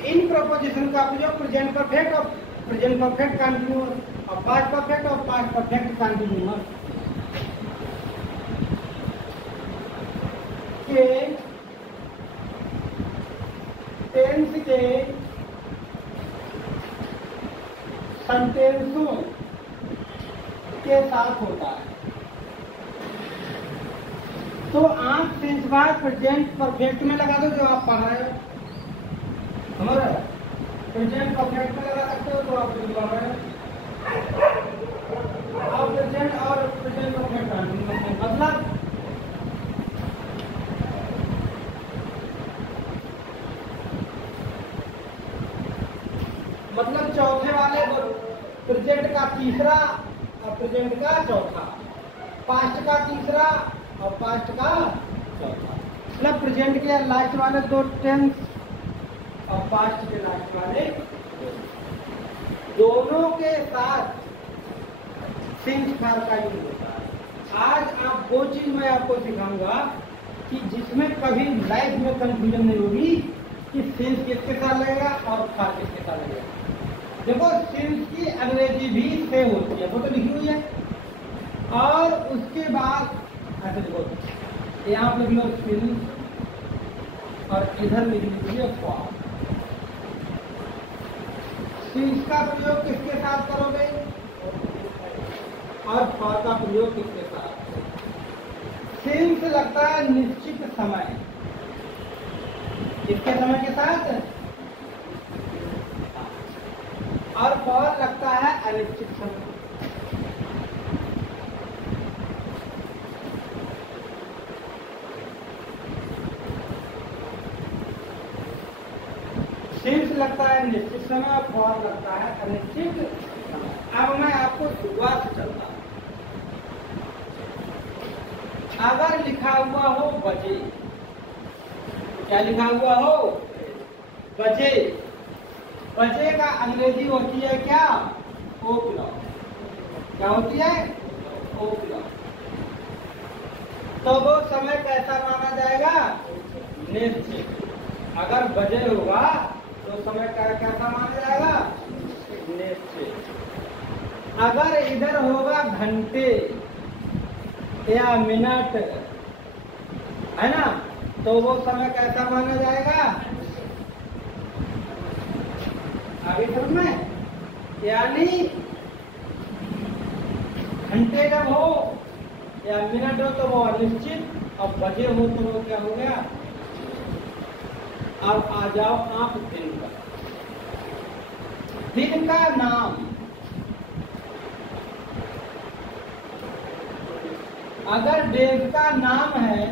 इन प्रोपोजिशन का प्रयोग प्रेजेंट परफेक्ट और प्रेजेंट परफेक्ट कंटिन्यूअस और पास्ट परफेक्ट और पास्ट परफेक्ट कंटिन्यूअस के टेंस के सेंटेंसों के साथ होता है। तो आप सेंस बार प्रेजेंट परफेक्ट में लगा दो जो आप पढ़ रहे हो, समझ रहे हो? प्रेजेंट परफेक्ट में लगा सकते हो तो आप जो पढ़ रहे हो, और प्रेजेंट और प्रेजेंट परफेक्ट मतलब चौथे वाले प्रेजेंट का तीसरा और प्रेजेंट का चौथा, पास्ट का तीसरा और पास्ट का चौथा। मतलब प्रेजेंट के लास्ट वाले दो टेंस और पास्ट के लास्ट वाले दोनों के साथ सिंस फार का यूज होता है। आज आप वो चीज मैं आपको सिखाऊंगा कि जिसमें कभी लाइफ में कंफ्यूजन नहीं होगी कि सिंस किसके साथ लगेगा और फार किसके साथ लगेगा। देखो सिंस की अंग्रेजी भी सेम होती है, वो तो लिखी हुई है। और उसके बाद ऐसे देखो यहाँ पर लिख लो सिंस और इधर लिख लीजिए फार। सिंस का प्रयोग किसके साथ करोगे और फार का प्रयोग किसके साथ? सिंस लगता है निश्चित समय, किसके समय के साथ? और फार लगता है अनिश्चित समय। सिंस लगता है निश्चित समय और फार लगता है अनिश्चित समय। अब मैं आपको शुरुआत से चलता हूं। अगर लिखा हुआ हो बजे, क्या लिखा हुआ हो? बजे। बजे का अंग्रेजी होती है क्या? ओक्लॉक। क्या होती है? ओक्लॉक। तो वो समय कैसा माना जाएगा? निश्चित। अगर बजे होगा तो समय कैसा माना जाएगा? निश्चित। अगर इधर होगा घंटे या मिनट, है ना, तो वो समय कैसा माना जाएगा? आगे समझ में? यानी घंटे जब हो या मिनट हो तो वो अनिश्चित, और बजे हो तो वो क्या हो गया? अब आ जाओ आप दिन का। दिन का नाम, अगर डेज का नाम है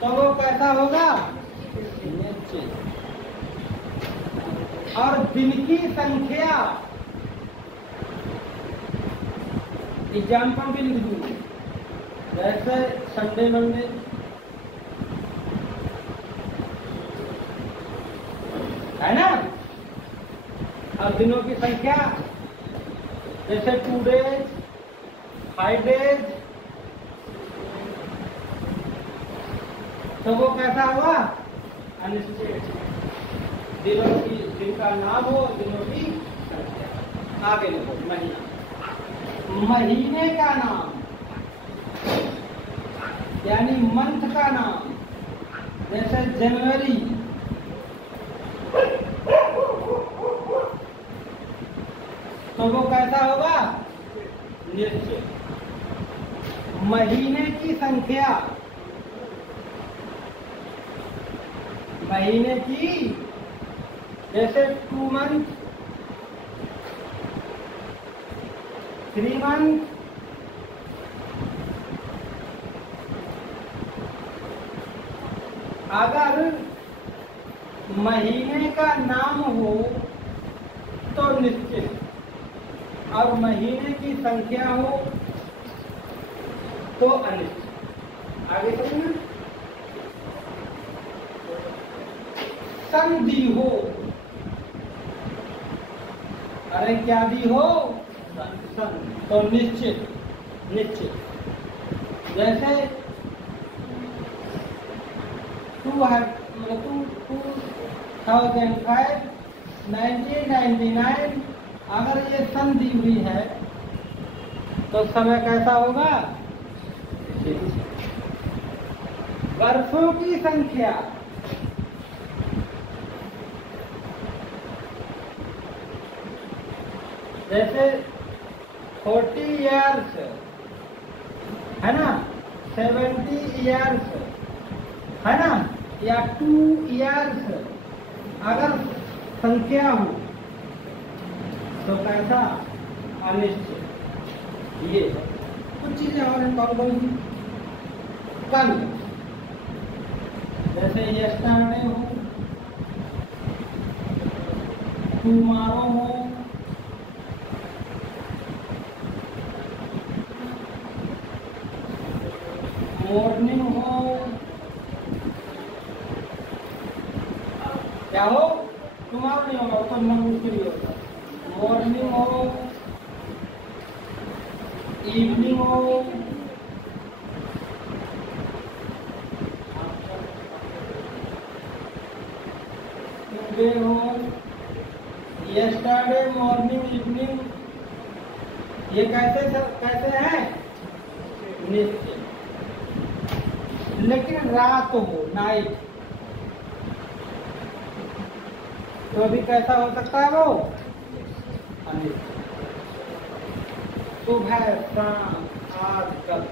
तो वो कैसा होगा? निश्चित। और दिन की संख्या, एग्जाम्पल भी लिख दूंगी, जैसे संडे मंडे, है ना। और दिनों की संख्या जैसे 2 डेज, 5 डेज, तो वो कैसा हुआ? अनिश्चित। दिनों की, दिन का नाम हो, दिनों की संख्या। आगे लिखो महीना। महीने का नाम यानी मंथ का नाम, जैसे जनवरी, तो वो कैसा होगा? निश्चित। महीने की संख्या, महीने की, जैसे 2 मंथ, 3 मंथ, अगर महीने का नाम हो तो निश्चित, और महीने की संख्या हो तो अनिश्चित। आगे समझना। संधि हो, अरे क्या दी हो, तो निश्चित। निश्चित जैसे 2005 1999 अगर ये संधि हुई है तो समय कैसा होगा? वर्षों की संख्या जैसे 40 इयर्स है ना, 70 इयर्स है ना, या 2 इयर्स अगर संख्या हो तो कैसा? अनिश्चित। ये कुछ चीजें और कौन सी? कल जैसे यस्टरडे हो, टुमारो हो, मॉर्निंग हो, क्या हो? टुमारो नहीं होगा तो मुश्किल होगा। मॉर्निंग हो, इवनिंग हो, टुडे हो, यस्टरडे, मॉर्निंग, इवनिंग, ये कैसे है? निश्चित। लेकिन रात हो, नाइट, तो अभी कैसा हो सकता है वो? अनिश्चित। सुबह, शाम, आज, कल।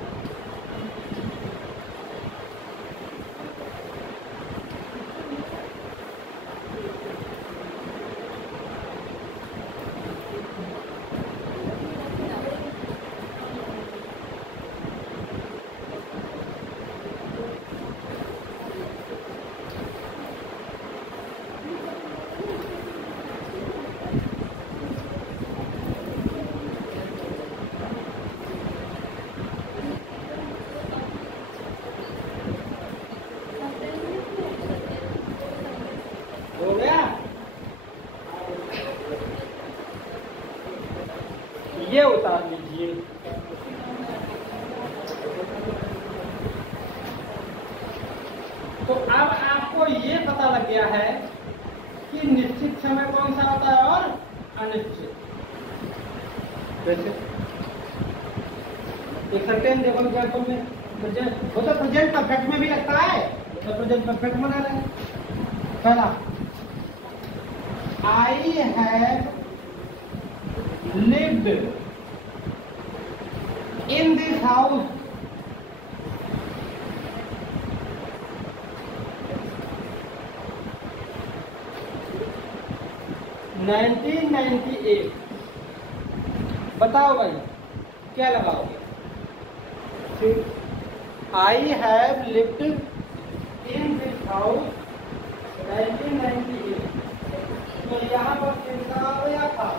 हो गया? ये उतार लीजिए। तो अब आपको ये पता लग गया है कि निश्चित समय कौन सा होता है और अनिश्चित। जैसे एक सेंटेंस देखो क्या तुमने वो तो प्रेजेंट परफेक्ट में भी लगता है, तो प्रेजेंट परफेक्ट बना रहे हैं। पहला, I have lived in this house (1998) बताओ भाई क्या लगाओगे? I have lived in this house 1998। तो यहाँ पर कितना हो गया था?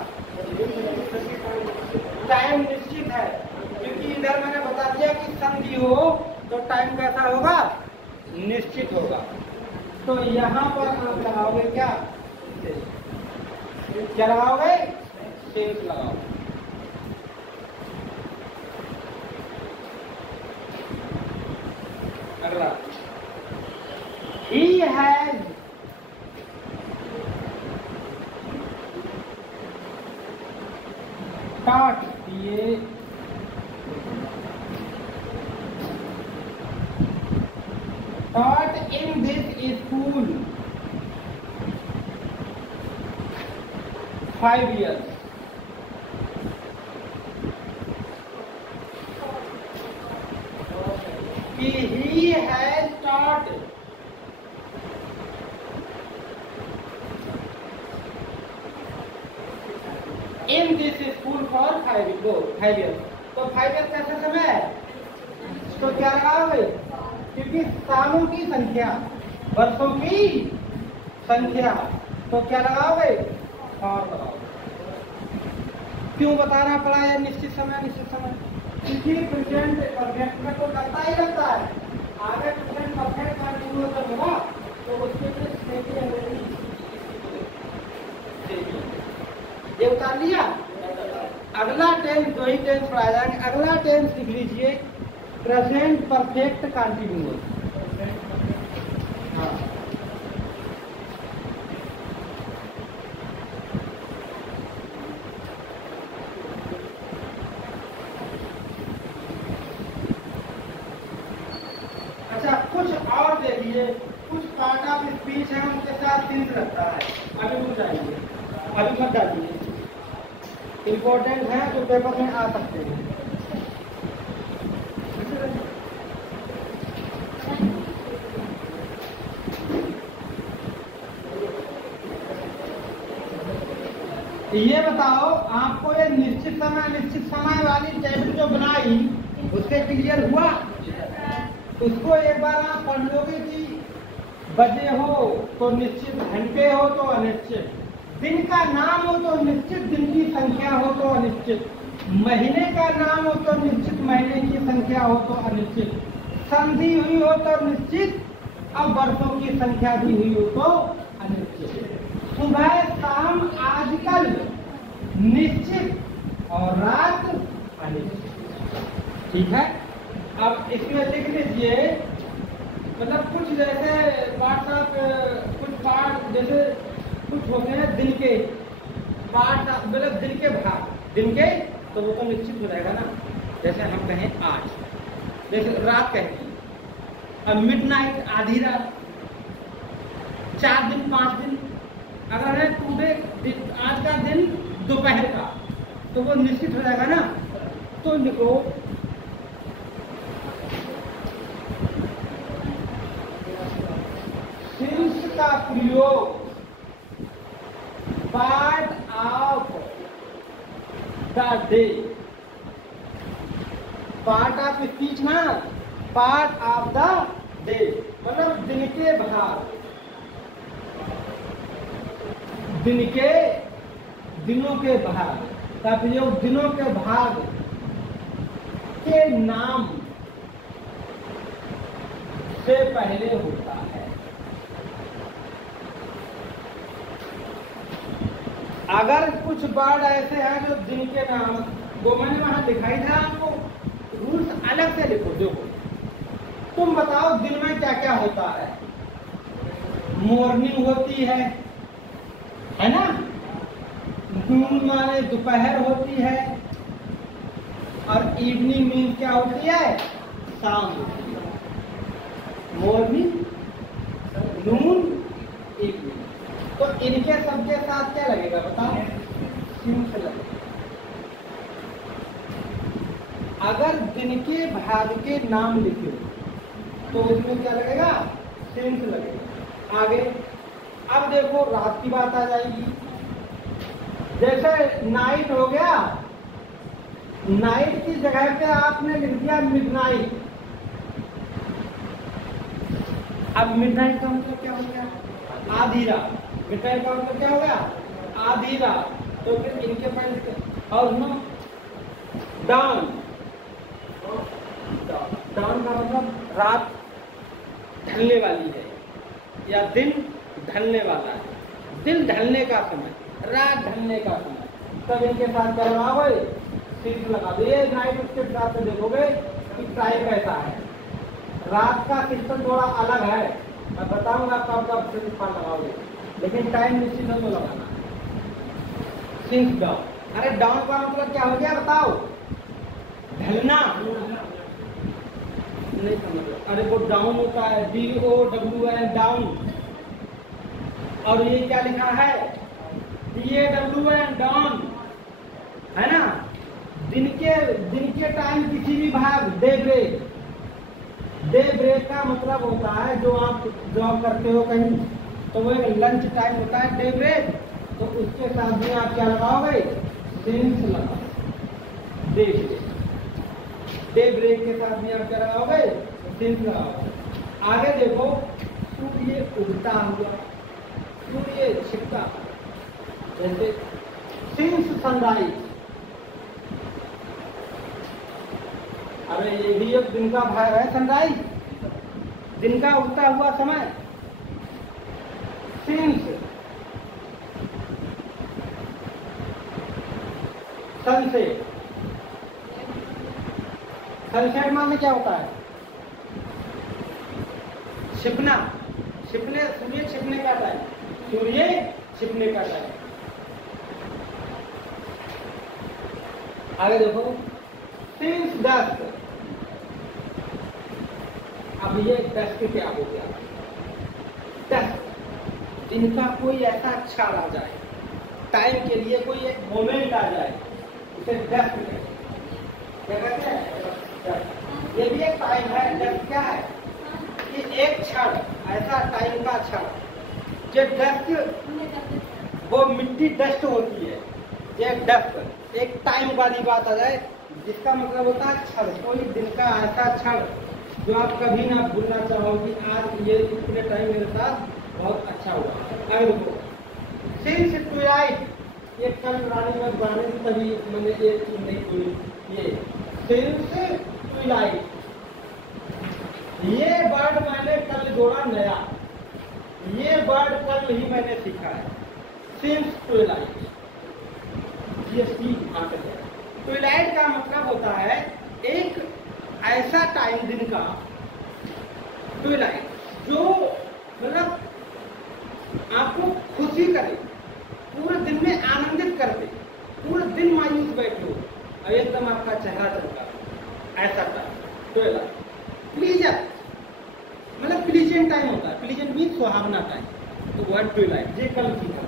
टाइम निश्चित है, क्योंकि इधर मैंने बता दिया कि संधि हो तो टाइम कैसा होगा? निश्चित होगा। तो यहाँ पर आप लगाओगे क्या? क्या लगाओगे? शेष लगाओ। अगला, he has taught, ये taught in this school 5 years। He has taught in this school for 5 years। तो 5 years कैसा समय है? तो क्या लगाओगे? क्योंकि सालों की संख्या वर्षों की संख्या, तो क्या लगाओगे? और लगाओगे। क्यों बताना पड़ा ये निश्चित समय निश्चित समय? क्योंकि प्रेजेंट परफेक्ट में तो लगता ही लगता है। आगे प्रेजेंट परफेक्ट का जरूरत होगा तो उसके लिए ये उतार लिया। अगला टेंस, दो ही टेंस पढ़ाया जाएंगे। अगला टेंस लिख लीजिए, प्रेजेंट परफेक्ट कंटिन्यूअस। हाँ, अच्छा कुछ और देखिए, कुछ पार्ट ऑफ स्पीच है उनके साथ सिंस लगता है। अभी रुक जाइए, अभी मत डालिए, इम्पोर्टेंट है जो पेपर में आ सकते हैं। ये बताओ, आपको ये निश्चित समय वाली टेबल जो बनाई उससे क्लियर हुआ? उसको एक बार आप पढ़ लोगे कि बजे हो तो निश्चित, घंटे हो तो अनिश्चित, दिन का नाम हो तो निश्चित, दिन की संख्या हो तो अनिश्चित, महीने का नाम हो तो निश्चित, महीने की संख्या हो तो अनिश्चित, संधि हुई हो तो निश्चित, अब वर्षों की संख्या भी हुई हो तो अनिश्चित, सुबह शाम आजकल निश्चित और रात अनिश्चित। ठीक है, अब इसमें लिख लीजिए, मतलब कुछ जैसे व्हाट्सएप, कुछ पार्ट जैसे कुछ होते हैं दिन के पार्ट, मतलब दिन के भाग, दिन के तो वो तो निश्चित हो जाएगा ना। जैसे हम कहें आज, जैसे रात कहेंगे, अब मिडनाइट आधी रात, 4 दिन 5 दिन, अगर है टुडे आज का दिन दोपहर का, तो वो निश्चित हो जाएगा ना। तो लिखो सिंस का प्रयोग part of the day, part of speech ना, पार्ट ऑफ द डे मतलब दिन के भाग, दिन के, दिनों के भाग का प्रयोग दिनों के भाग के नाम से पहले होता है। अगर कुछ वर्ड ऐसे हैं जो दिन के नाम, वो मैंने वहां दिखाई था आपको, रूल्स अलग से लिखो। देखो, तुम बताओ दिन में क्या क्या होता है? मॉर्निंग होती है ना, नून माने दोपहर होती है, और इवनिंग मीन क्या होती है? शाम होती है। मॉर्निंग, नून, इवनिंग, तो इनके सबके साथ क्या लगेगा बताओ? सिंस लगेगा। अगर दिन के भाग के नाम लिखे तो इसमें क्या लगेगा? सिंस लगेगा। आगे अब देखो, रात की बात आ जाएगी। जैसे नाइट हो गया, नाइट की जगह पे आपने लिख दिया मिडनाइट। अब मिडनाइट का मतलब क्या हो गया? आधी रात। मिडनाइट का मतलब क्या हो गया? आधी रात। तो फिर इनके पॉइंट और नो डाउन, डाउन का मतलब रात ढलने वाली है या दिन ढलने वाला है। दिन ढलने का समय, रात ढलने का समय, तब इनके साथ क्या लगाओगे? सिंस लगा दो। ये नाइट उसके हिसाब से देखोगे कि टाइम कैसा है। रात का सिस्टम थोड़ा अलग है, मैं बताऊंगा कब कब सिंस लगाओगे, लेकिन टाइम निश्चित है तो लगाना। Since down. अरे डाउन का मतलब क्या हो गया बताओ? ढलना। नहीं समझ? अरे वो डाउन होता है, DOWN डाउन, और ये क्या लिखा है? DAWN डाउन, है ना। दिन के टाइम किसी भी भाग, डे ब्रेक। डे ब्रेक का मतलब होता है जो आप जॉब करते हो कहीं, तो वो एक लंच टाइम होता है, डे ब्रेक। तो उसके साथ में आप क्या लगाओगे? सिंस लगाओगे। डे ब्रेक, डे ब्रेक के साथ में आप क्या लगाओगे? सिंस लगाओगे। आगे देखो, सूर्य उगता हुआ, सूर्य छिपता, जैसे सिंस सनराइज। अरे ये भी एक दिन का भाग है, सनराइज, दिन का उगता हुआ समय। सिंस सनसेट, सनसेट माने क्या होता है? छिपना, छिपने, सूर्य छिपने का टाइम, सूर्य छिपने का टाइम। आगे देखो, सिंस डस्क। अब ये डस्क क्या हो गया? डस्क, इनका कोई ऐसा क्षण आ जाए, टाइम के लिए कोई एक मोमेंट आ जाए, उसे डस्क कहते हैं। क्या कहते हैं? ये भी एक टाइम है। डस्क क्या है? कि एक क्षण, ऐसा टाइम का क्षण। जो डस्ट, वो मिट्टी डस्ट होती है। ये डस्ट एक टाइम वाली बात आ जाए, जिसका मतलब होता है क्षण, कोई दिन का ऐसा क्षण जो आप कभी ना भूलना चाहोगे। आज ये इतने टाइम मेरे साथ बहुत अच्छा हुआ। अरे देखो, सिंस ट्वाइलाइट, ये कल रानी में गाने से तभी मैंने एक चीज नहीं बोली। ये सिंस ट्वाइलाइट, ये वर्ड मैंने कल जोड़ा नया, ये वर्ड कल ही मैंने सीखा है। सिंस ट्वाइलाइट, ये सीख भाग है। ट्वाइलाइट का मतलब होता है एक ऐसा टाइम दिन का, ट्वाइलाइट, जो मतलब आपको खुशी करे, पूरे दिन में आनंदित कर दे, पूरे दिन मायूस बैठे हो और एकदम आपका चेहरा चमका, ऐसा टाइम ट्वाइलाइट। प्लीजर मतलब प्लीजेंट टाइम होता है, प्लीजेंट मीन सुहावना टाइम, तो वर्ड ट्वाइलाइट ये कल सीखा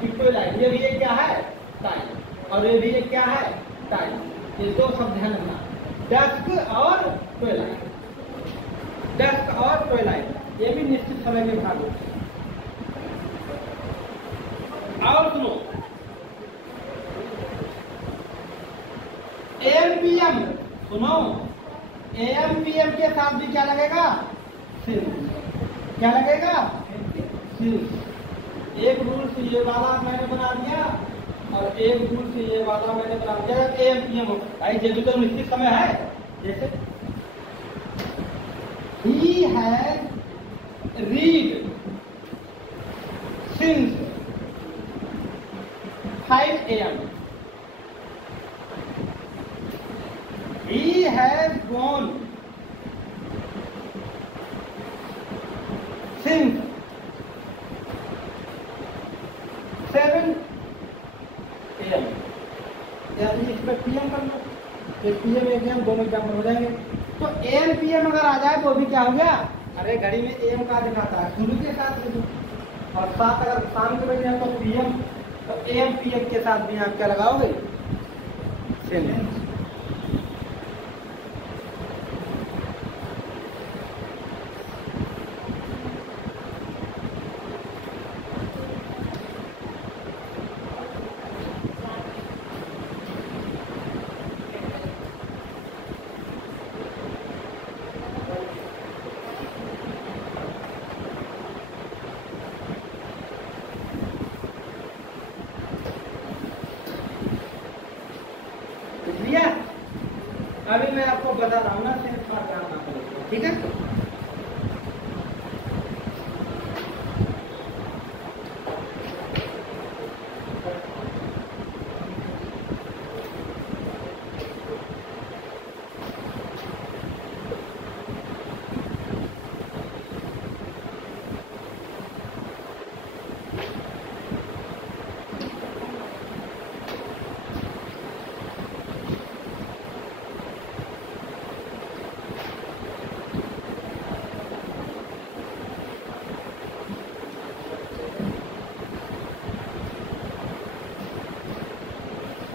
कि ट्वाइलाइट ये भी एक क्या है? टाइम, और ये भी एक क्या है? टाइम। ये दो शब्द ध्यान रखना, डस्क और ट्वाइलाइट। डस्क और ट्वाइलाइट ये भी निश्चित समय के भाग होते हैं। और सुनो, AM PM, सुनो, AM PM के साथ भी क्या लगेगा? सिंस। क्या लगेगा? सिंस। एक रूल से ये वाला मैंने बना दिया और एक रूल से ये वाला मैंने बना दिया। AM PM हो भाई, ये भी तो निश्चित समय है। जैसे he has read since 5 AM, he has gone since 7 AM। यानी इसमें PM कर लो, PM AM दोनों एग्जाम्पल हो जाएंगे। तो AM PM अगर आ जाए तो भी क्या हो गया? अरे घड़ी में AM का दिखाता है, शुरू के साथ, और साथ अगर शाम के बजे तो PM, तो AM PM के साथ भी आप क्या लगाओगे? सेम। अभी मैं आपको बता रहा हूँ ना, सिर्फ ठीक है।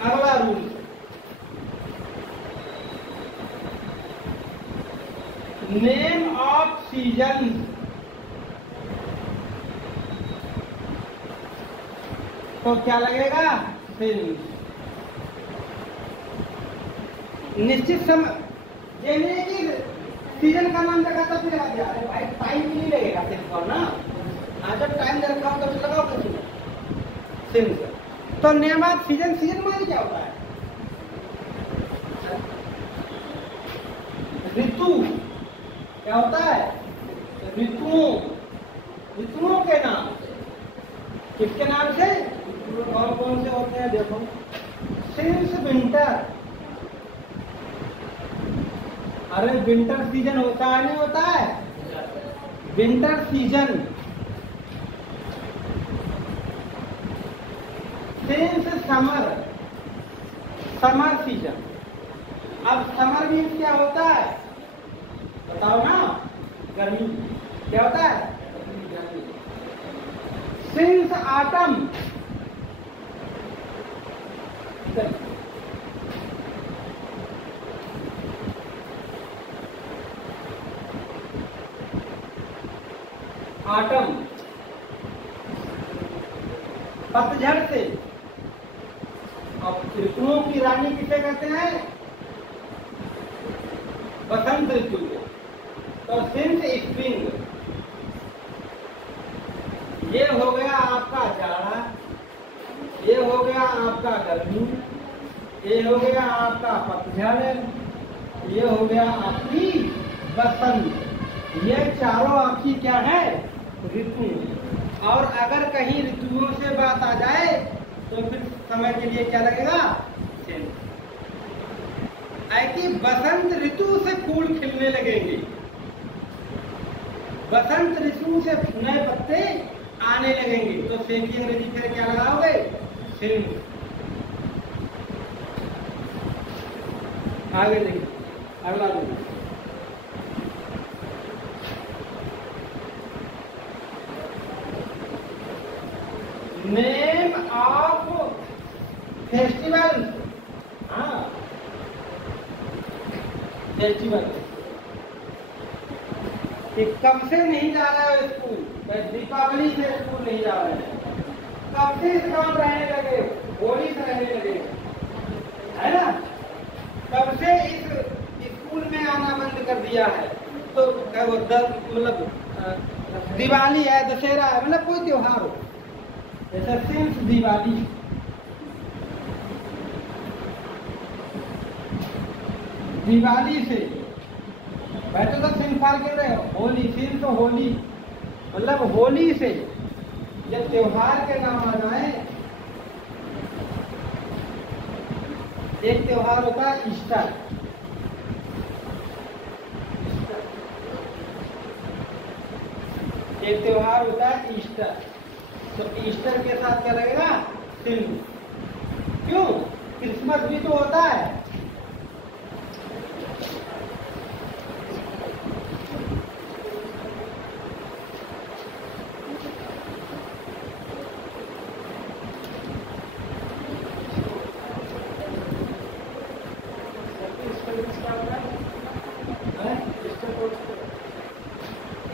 अगला रूल, नेम ऑफ सीजन। तो क्या लगेगा? सिंस। निश्चित समय, ये नहीं कि सीजन का नाम लगा तो फिर भाई टाइम भी नहीं लगेगा सिर्फ, और ना हाँ, जब टाइम दे रखा हो तब लगाओ कैसे सिंस। तो नेम ऑफ सीजन, सीजन माने क्या होता है? ऋतु। क्या होता है? ऋतुओं, ऋतुओं के नाम। किसके नाम से? कौन कौन से होते हैं देखो। सिंस विंटर, अरे विंटर सीजन होता है नहीं होता है? Winter season. Since summer, summer season. अब समर मीन्स क्या होता है बताओ ना? गर्मी। क्या होता है? गर्मी। सिंस ऑटम, ऑटम पतझड़ से। अब ऋतुओं की रानी किसे कहते हैं? बसंत ऋतु को। तो सिंस स्प्रिंग, ये हो गया आपका जाड़ा, ये हो गया आपका गर्मी, ये हो गया आपका पतझड़, ये हो गया आपकी बसंत। ये चारों आपकी क्या है? ऋतु। और अगर कहीं ऋतुओं से बात आ जाए तो फिर समय के लिए क्या लगेगा? ऐसी बसंत ऋतु से फूल खिलने लगेंगे, बसंत ऋतु से नए पत्ते आने लगेंगे। तो सेम की अंग्रेजी फिर क्या लगाओगे? सिंस। आगे देखिए अगला देखिए। Name of festival. हाँ, फेस्टिवल। कब से नहीं जा रहा है स्कूल? दीपावली से स्कूल नहीं जा रहे हैं। कब से इस काम रहने लगे? होली से रहने लगे, है ना? कब से इस स्कूल में आना बंद कर दिया है? तो वो मतलब दिवाली है, दशहरा है, मतलब कोई त्योहार हो, जैसे सिंस दिवाली। दिवाली से बैठे तो सिंस फार क्यों रहे हो? होली, सिंस तो होली, मतलब होली से जब त्योहार के नाम आ जाए। एक त्योहार होता है ईस्टर, एक त्योहार होता है ईस्टर। तो ईस्टर के साथ क्या लगेगा? सिंस। क्यों? क्रिसमस भी तो होता है।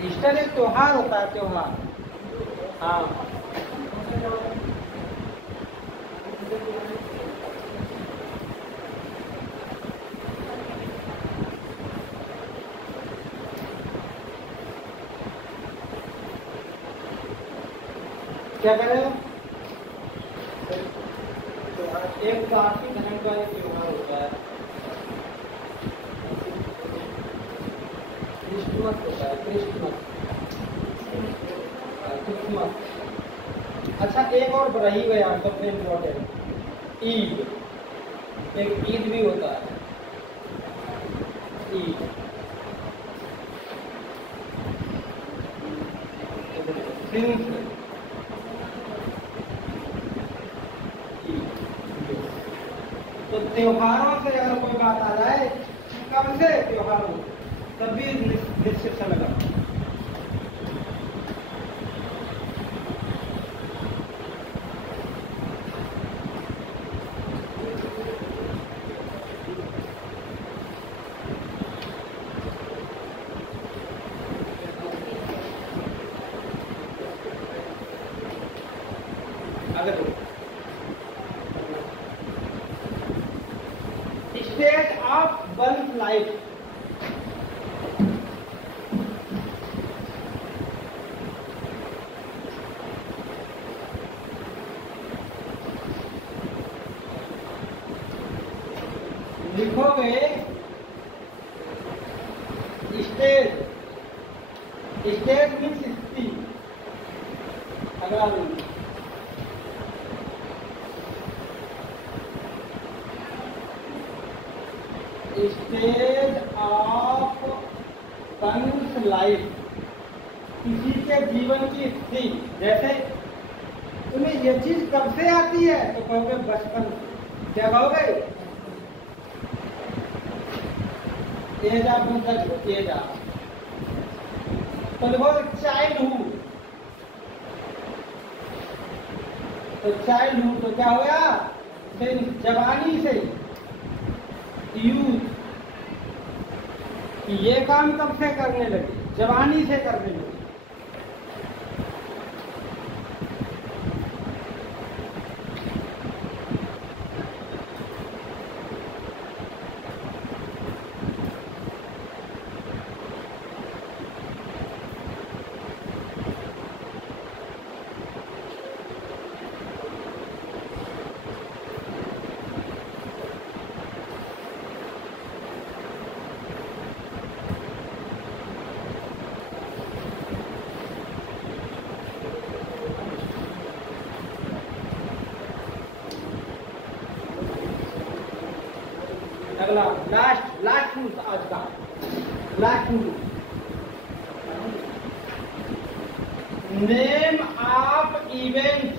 ईस्टर एक त्योहार होता है, त्योहार। हाँ, क्या कह रहे हो? एक काफी धन का एक त्योहार होता है, क्रिसमस होता है, क्रिसमस। अच्छा, एक और रही गया सबसे इम्पोर्टेंट, ईद। एक ईद भी होता है, ईद। तो त्योहारों से अगर कोई बात आ जाए, कब से त्योहार हो, तब भी निश्चित से लगा। State of one's life. State means स्थिति। अगला rule, stage of one's life, किसी के जीवन की स्थिति। जैसे तुम्हें ये चीज कब से आती है तो कहोगे बचपन से। क्या कहोगे? एज ऑफ मतलब एज ऑफ, तो देखो चाइल्डहुड, तो चाइल्डहुड तो क्या होगा? जवानी से, यूथ, ये काम कब से करने लगे? जवानी से करने लगे। अगला लास्ट रूल आज का, last rule, name of event,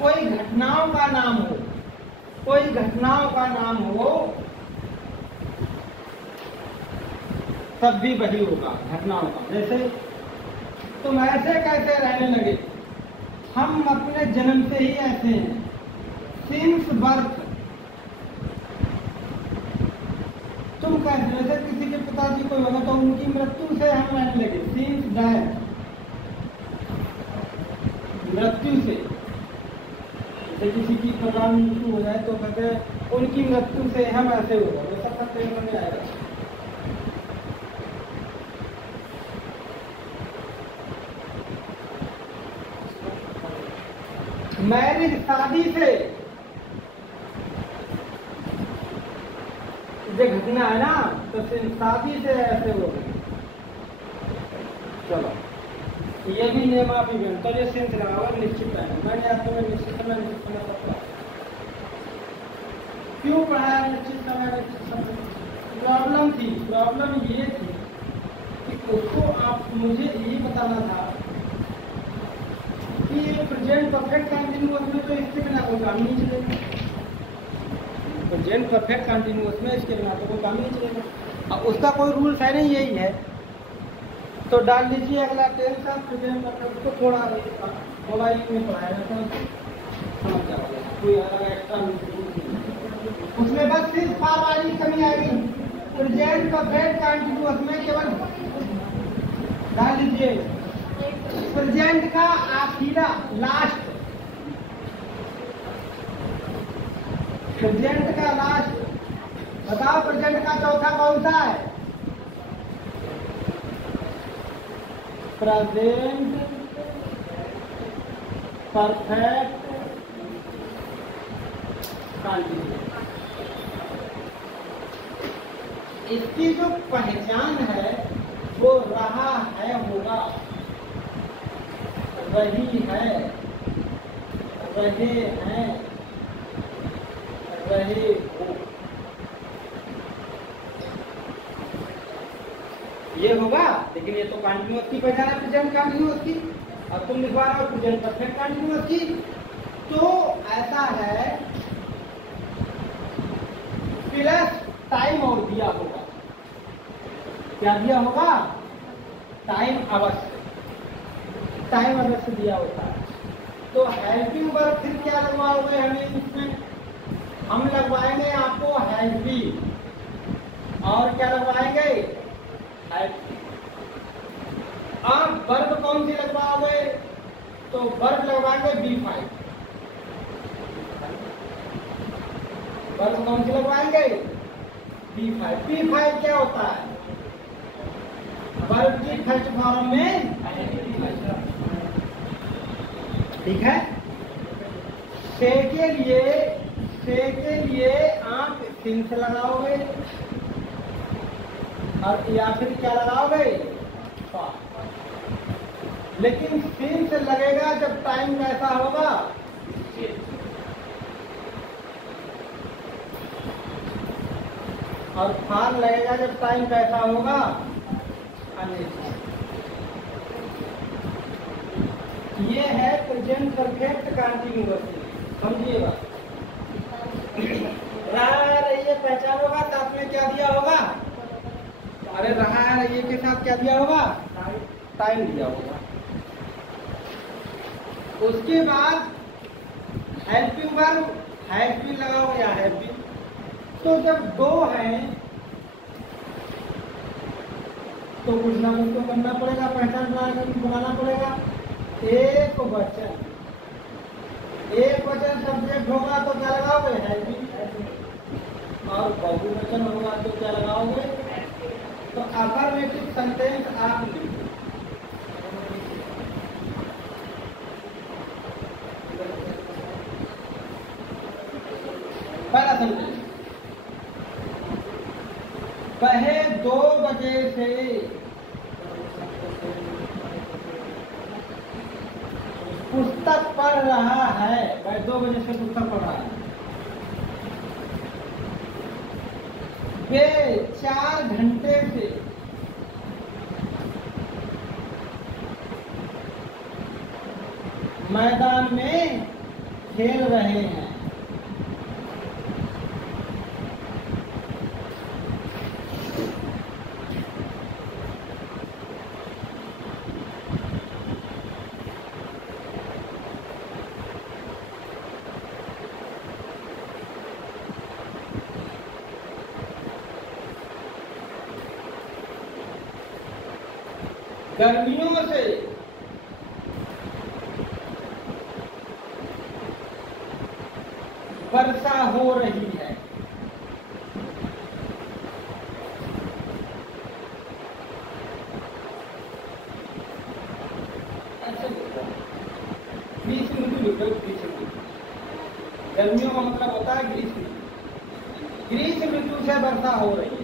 कोई घटनाओं का नाम हो, कोई घटनाओं का नाम हो तब भी वही होगा घटनाओं का। जैसे तुम ऐसे कैसे रहने लगे? हम अपने जन्म से ही ऐसे हैं, सिंस बर्थ। तुम कैसे? जैसे किसी के पिताजी कोई होगा तो उनकी मृत्यु से हम रहने लगे, सिंस डेथ, मृत्यु से। जैसे किसी की प्रकार मृत्यु हो जाए तो कहते हैं उनकी मृत्यु से हम ऐसे हो गए, वैसा करते में आएगा। मैरिज, शादी से, जो घटना है ना तो शादी से ऐसे हो गए। चलो ये भी नियम आप इवेंट, तो ये सेंस लगाओ निश्चित है। मैंने आपको निश्चित समय सबका क्यों पढ़ाया निश्चित समय निश्चित समय? प्रॉब्लम थी, प्रॉब्लम ये थी कि उसको आप मुझे ये बताना था कि प्रेजेंट परफेक्ट कंटिन्यूअस में तो इसके बिना कोई काम नहीं चलेगा। प्रेजेंट परफेक्ट कंटिन्यूअस में इसके बिना तो कोई काम नहीं चलेगा। अब उसका कोई रूल्स है नहीं, यही है। तो डाल लीजिए अगला टेंस ऑफ प्रेजेंट परफेक्ट को थोड़ा मोबाइल में पढ़ाया जाता है, समझ जाओगे। कोई अलग एक्स्ट्रा उसमें बस सिर्फ फार वाली कमी आएगी। प्रेजेंट परफेक्ट कंटिन्यूअस में केवल डाल लीजिए प्रेजेंट का आखिरा, लास्ट, प्रेजेंट का लास्ट। बताओ प्रेजेंट का चौथा कौन सा है? Present perfect continuous. इसकी जो पहचान है वो रहा है, होगा, रही है, रहे हैं, रहे हो, ये होगा। लेकिन ये तो कंटिन्यूअस की पहचान है, प्रेजेंट कंटिन्यूअस की। अब तुम लिखवा रहे हो प्रेजेंट परफेक्ट कंटिन्यूअस की, तो ऐसा है प्लस टाइम और दिया होगा। क्या दिया होगा? टाइम अवश्य, टाइम अवश्य दिया होता है। तो हेल्पिंग वर्ब फिर क्या लगवाओगे हमें इसमें? हम लगवाएंगे आपको हैज बीन, और क्या लगवाएंगे? अब वर्ब कौन सी लगवाओगे? तो वर्ब लगवाएंगे B5। वर्ब कौन सी लगवाएंगे? B5। B5 क्या होता है? वर्ब की फर्स्ट फॉर्म में, ठीक है। से के लिए आप सिंस लगाओगे और या फिर क्या लगाओगे? लेकिन सीन से लगेगा जब टाइम कैसा होगा, और फार लगेगा जब टाइम कैसा होगा, अनिश्चित। ये है प्रेजेंट परफेक्ट कंटिन्यूअस। समझिएगा, रहा रहिए पहचानोगा, साथ में क्या दिया होगा, अरे रहा रहिए के साथ क्या दिया होगा, टाइम दिया होगा। उसके बाद हेल्पिंग वर्ब हैज बीन लगाओ या हैव बीन। तो जब दो हैं तो कुछ ना कुछ तो करना पड़ेगा, पहचान बनाना पड़ेगा। एक वचन सब्जेक्ट होगा तो क्या लगाओगे, हैज बीन। और बहुवचन होगा तो क्या लगाओगे, तो अफर्मेटिव सेंटेंस आप लिखो। पहला सेंटेंस, वह 2 बजे से पुस्तक पढ़ रहा है। वह 2 बजे से पुस्तक पढ़ रहा है। वे 4 घंटे से मैदान में खेल रहे हैं। गर्मियों से वर्षा हो रही है। ग्रीष्म ऋतु, गर्मियों का मतलब होता है ग्रीष्म ऋतु। ग्रीष्म ऋतु से वर्षा हो रही है।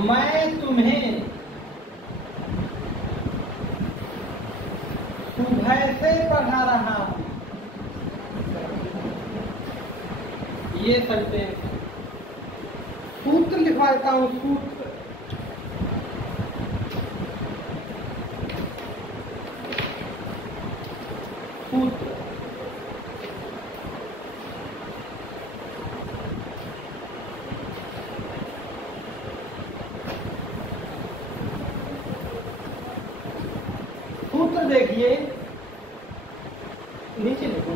मैं तुम्हें सुबह से पढ़ा रहा हूं। ये सेंटेंस सूत्र लिखवा देता हूं, सूत्र। सूत्र सूत्र देखिए, नीचे देखो।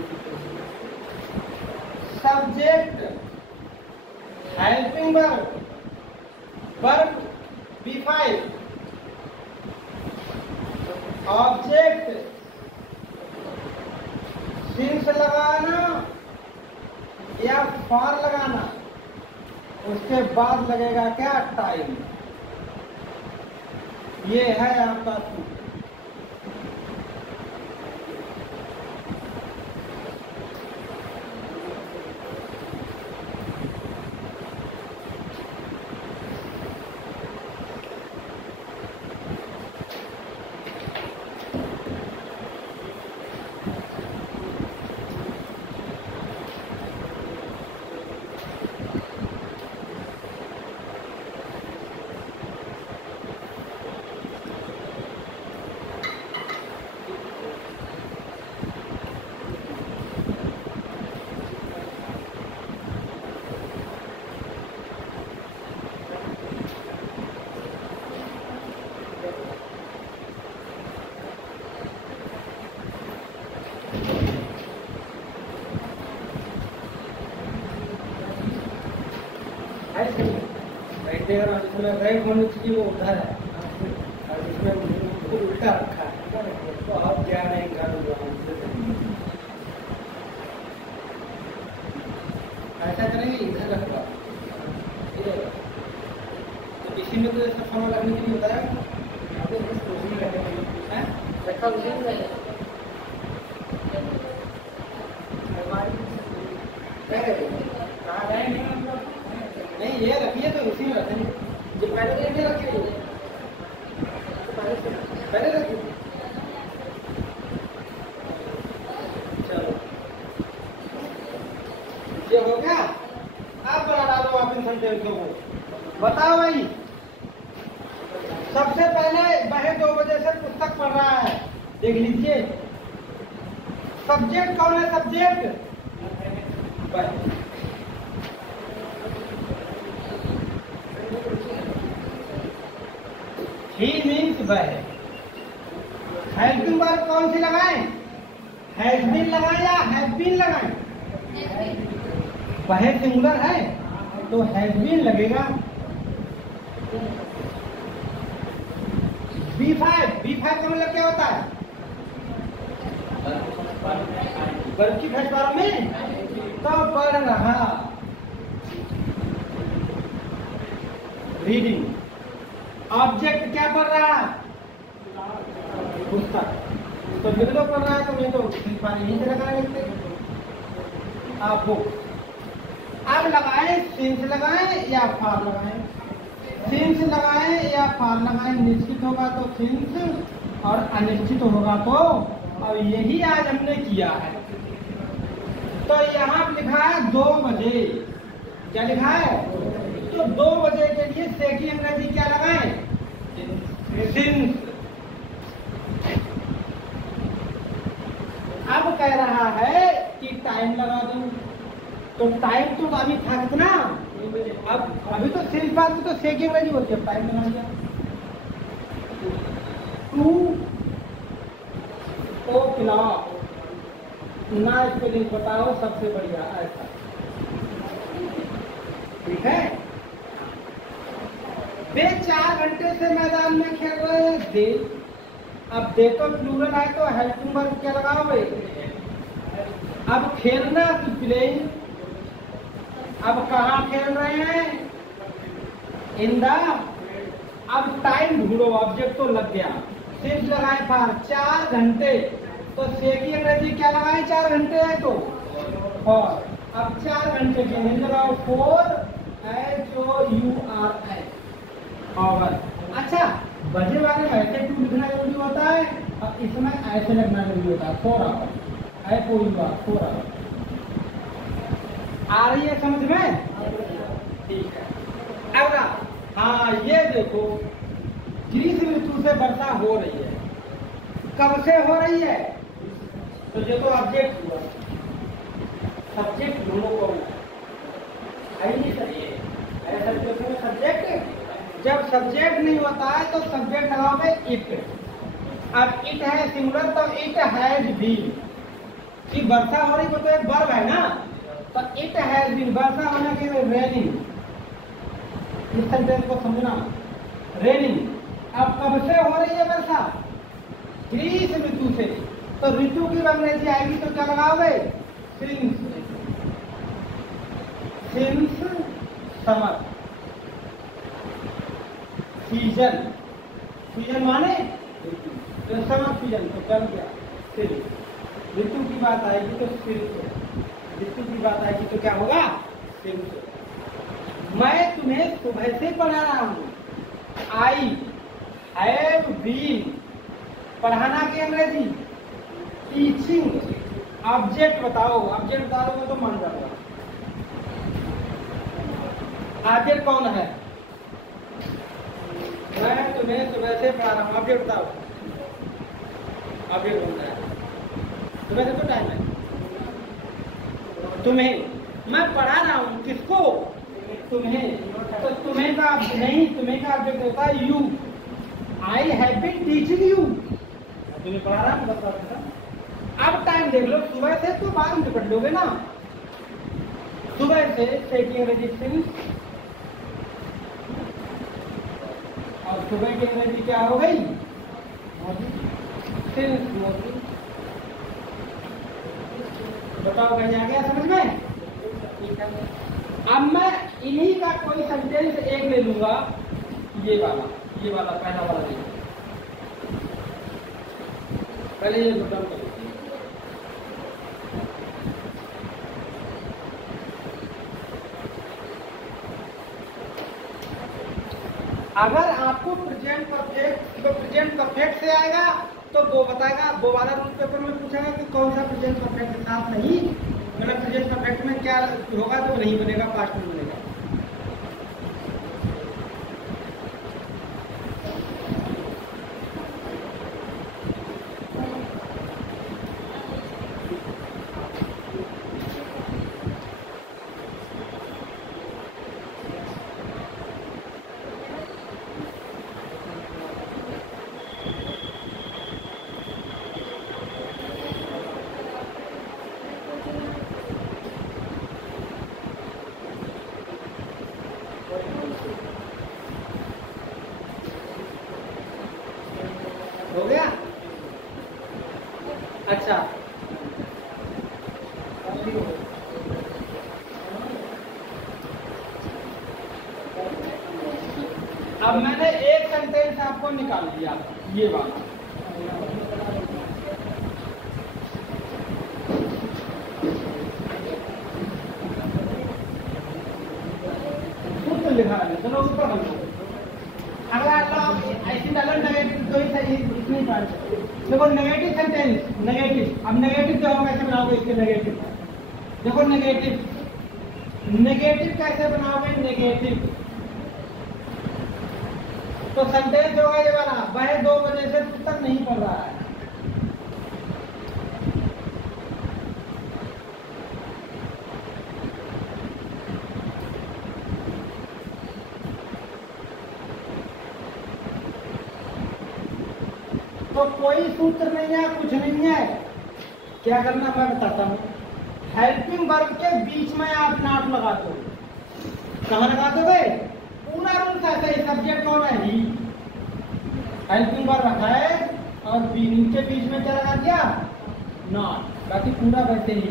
Subject helping verb, verb B5, object since लगाना या फॉर लगाना, उसके बाद लगेगा क्या, टाइम। ये है आपका सूत्र। जिसमें राइट होने चाहिए वो उधर है, और जिसमें उसको उल्टा रखा है, तो आप क्या नहीं कर ऐसा करेंगे, इधर रखा इधर। तो इसी में तो ऐसा फॉर्म लगने के लिए बताया कहाँ गए नहीं मतलब नहीं, ये रखिए तो इसी में रखेंगे। जो पहले तो ये रखिए, पहले रखिए। चलो ये हो गया। अब बना डालो आप इन सेंटेंसों को। बताओ भाई, सबसे पहले वह 2 बजे से पुस्तक पढ़ रहा है, देख लीजिए। सब्जेक्ट कौन है? सब्जेक्ट ही मीन्स वह। हेल्पिंग वर्ब कौन सी लगाएं? हैज बीन लगाएं या हैव बीन लगाएं? वह सिंगुलर है तो हैज बीन लगेगा। B5 का मतलब क्या होता है? वर्ब की फर्स्ट फॉर्म में तो पढ़ रहा, रीडिंग। ऑब्जेक्ट क्या पढ़ रहा? पुस्तक। तो लिख दो पढ़ रहा है, तो मैं तो यहीं से लगा लिखते आप बुक। अब लगाएं सिंस लगाएं या फॉर लगाएं? सिंस लगाएं या फॉर लगाएं? निश्चित होगा तो सिंस और अनिश्चित होगा तो। अब यही आज हमने किया है। तो यहाँ लिखा है 2 बजे। क्या लिखा है? तो 2 बजे के लिए से की अंग्रेजी क्या लगाएं? सिंस। अब कह रहा है कि टाइम लगा दूं, तो टाइम तो अभी था कितना? अब अभी तो सिंस बात तो से की अंग्रेजी होती है, टाइम लगा दिया। 2 o'clock ना स्पेलिंग बताओ सबसे बढ़िया ऐसा, ठीक है। वे 4 घंटे से मैदान में खेल रहे थे। अब दे तो प्लूरल है तो हेल्पिंग वर्ब क्या लगाओगे? अब खेलना तो प्लेइंग। अब कहाँ खेल रहे हैं? In the. अब टाइम ढूंढो, ऑब्जेक्ट तो लग गया, सिर्फ लगाए था 4 घंटे, तो से की अंग्रेजी क्या लगाए? 4 घंटे है तो और। अब 4 घंटे के लिए लगाओ 4 HOUR आवर। अच्छा, बजे वाले में ऐसे टू लिखना जरूरी होता है और इसमें ऐसे लगना जरूरी होता है 4 आवर। 4 आवर। आ रही है समझ में? ठीक है। अब हाँ, ये देखो, ग्रीष्म ऋतु से वर्षा हो रही है। कब से हो रही है? तो ये तो ऑब्जेक्ट हुआ। सब्जेक्ट दोनों को है नहीं सही है। सब्जेक्ट, जब सब्जेक्ट नहीं होता है तो सब्जेक्ट लगाओगे इट। अब इट है सिंगुलर तो इट हैज बीन। कि वर्षा हो रही तो एक वर्ब है ना, तो इट हैज बीन। वर्षा होने के लिए रेनिंग। इस सेंटेंस को समझना, रेनिंग। अब कब से हो रही है वर्षा? ग्रीष्म ऋतु से। तो ऋतु की अंग्रेजी आएगी तो क्या लगाओगे? Since. Since summer. Season. Season माने तो समर सीजन, तो कल क्या? सिंस। ऋतु की बात आएगी तो सिंस। ऋतु की बात आएगी तो क्या होगा? सिंस। मैं तुम्हें सुबह से पढ़ा रहा हूँ। I have been. पढ़ाना की अंग्रेजी टीचिंग। ऑब्जेक्ट बताओ, ऑब्जेक्ट बता दोगे तो मान जाऊंगा। ऑब्जेक्ट कौन है? मैं तुम्हें सुबह से पढ़ा रहा हूँ। ऑब्जेक्ट बताओ, ऑब्जेक्ट कौन है? सुबह से तो टाइम है। तुम्हें मैं पढ़ा रहा हूँ, किसको? तुम्हें। तो तुम्हें का नहीं, तुम्हें का ऑब्जेक्ट होता है you. I have been teaching you. तुम्हें पढ़ा रहा हूँ, बता। अब टाइम देख लो, सुबह से तो बाद में पढ़ लोगे ना। सुबह से की अंग्रेजी सिंस, और सुबह की अंग्रेजी क्या हो गई? Since morning. बताओ कहीं आ गया समझ में? ठीक है। अब मैं इन्हीं का कोई सेंटेंस एक ले लूंगा, ये वाला पहला वाला ले। पहले ये अगर आपको प्रेजेंट परफेक्ट से आएगा तो वो बताएगा, वो वाला रूल पेपर में पूछेगा कि कौन सा प्रेजेंट परफेक्ट के साथ नहीं, मतलब प्रेजेंट परफेक्ट में क्या होगा तो नहीं बनेगा, पास्ट में बनेगा। हो गया? अच्छा, अब मैंने एक सेंटेंस आपको निकाल दिया, ये वाला। सूत्र लिखा है, चलो ऊपर हम अगला ऐसी डालो नेगेटिव, तो ही सही इतनी बात। देखो नेगेटिव सेंटेंस, नेगेटिव, अब नेगेटिव जो हम कैसे बनाओगे इसके नेगेटिव, देखो नेगेटिव कैसे बनाओगे, नेगेटिव तो सेंटेंस होगा ये वाला, वह 2 बजे से तक नहीं पढ़ रहा है। तो कोई सूत्र नहीं है, कुछ नहीं है, क्या करना मैं बताता हूँ। हेल्पिंग वर्ब के बीच में आप नॉट लगा दो। कहाँ लगा दोगे? पूरा रूल कहता है सब्जेक्ट कौन है, ही। हेल्पिंग वर्ब है और इनके बीच में क्या लगा दिया, नॉट, बाकी पूरा वैसे ही।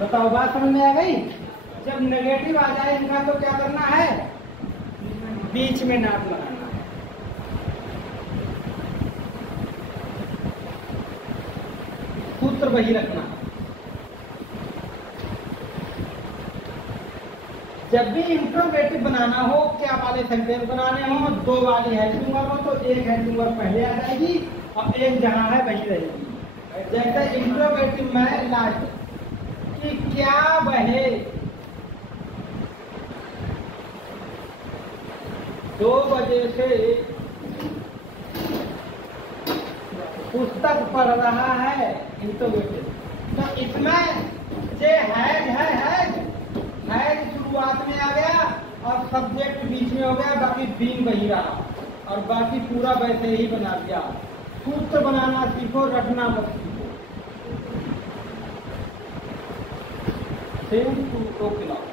बताओ बात समझ में आ गई? जब नेगेटिव आ जाए इनका तो क्या करना है, बीच में नॉट लगाना है। सूत्र वही रखना। जब भी इंट्रोगेटिव बनाना हो, क्या वाले सेंटेंस बनाने हो, 2 वाली हेल्पिंग वर्ब हो तो एक हेल्पिंग वर्ब पहले आ जाएगी और एक जहां है वही रहेगी। जैसे इंट्रोगेटिव में लास्ट कि क्या बहे 2 बजे से पुस्तक पढ़ रहा है, इंट्रोगेटिव। तो इसमें जे हैज शुरुआत में आ गया और सब्जेक्ट बीच में हो गया, बाकी बीन वही रहा और बाकी पूरा वैसे ही बना दिया। सूत्र बनाना सीखो, रटना मत सीखो। Same to okay now.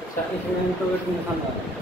अच्छा, इसमें इंट्रोगेटिव निशान डालें।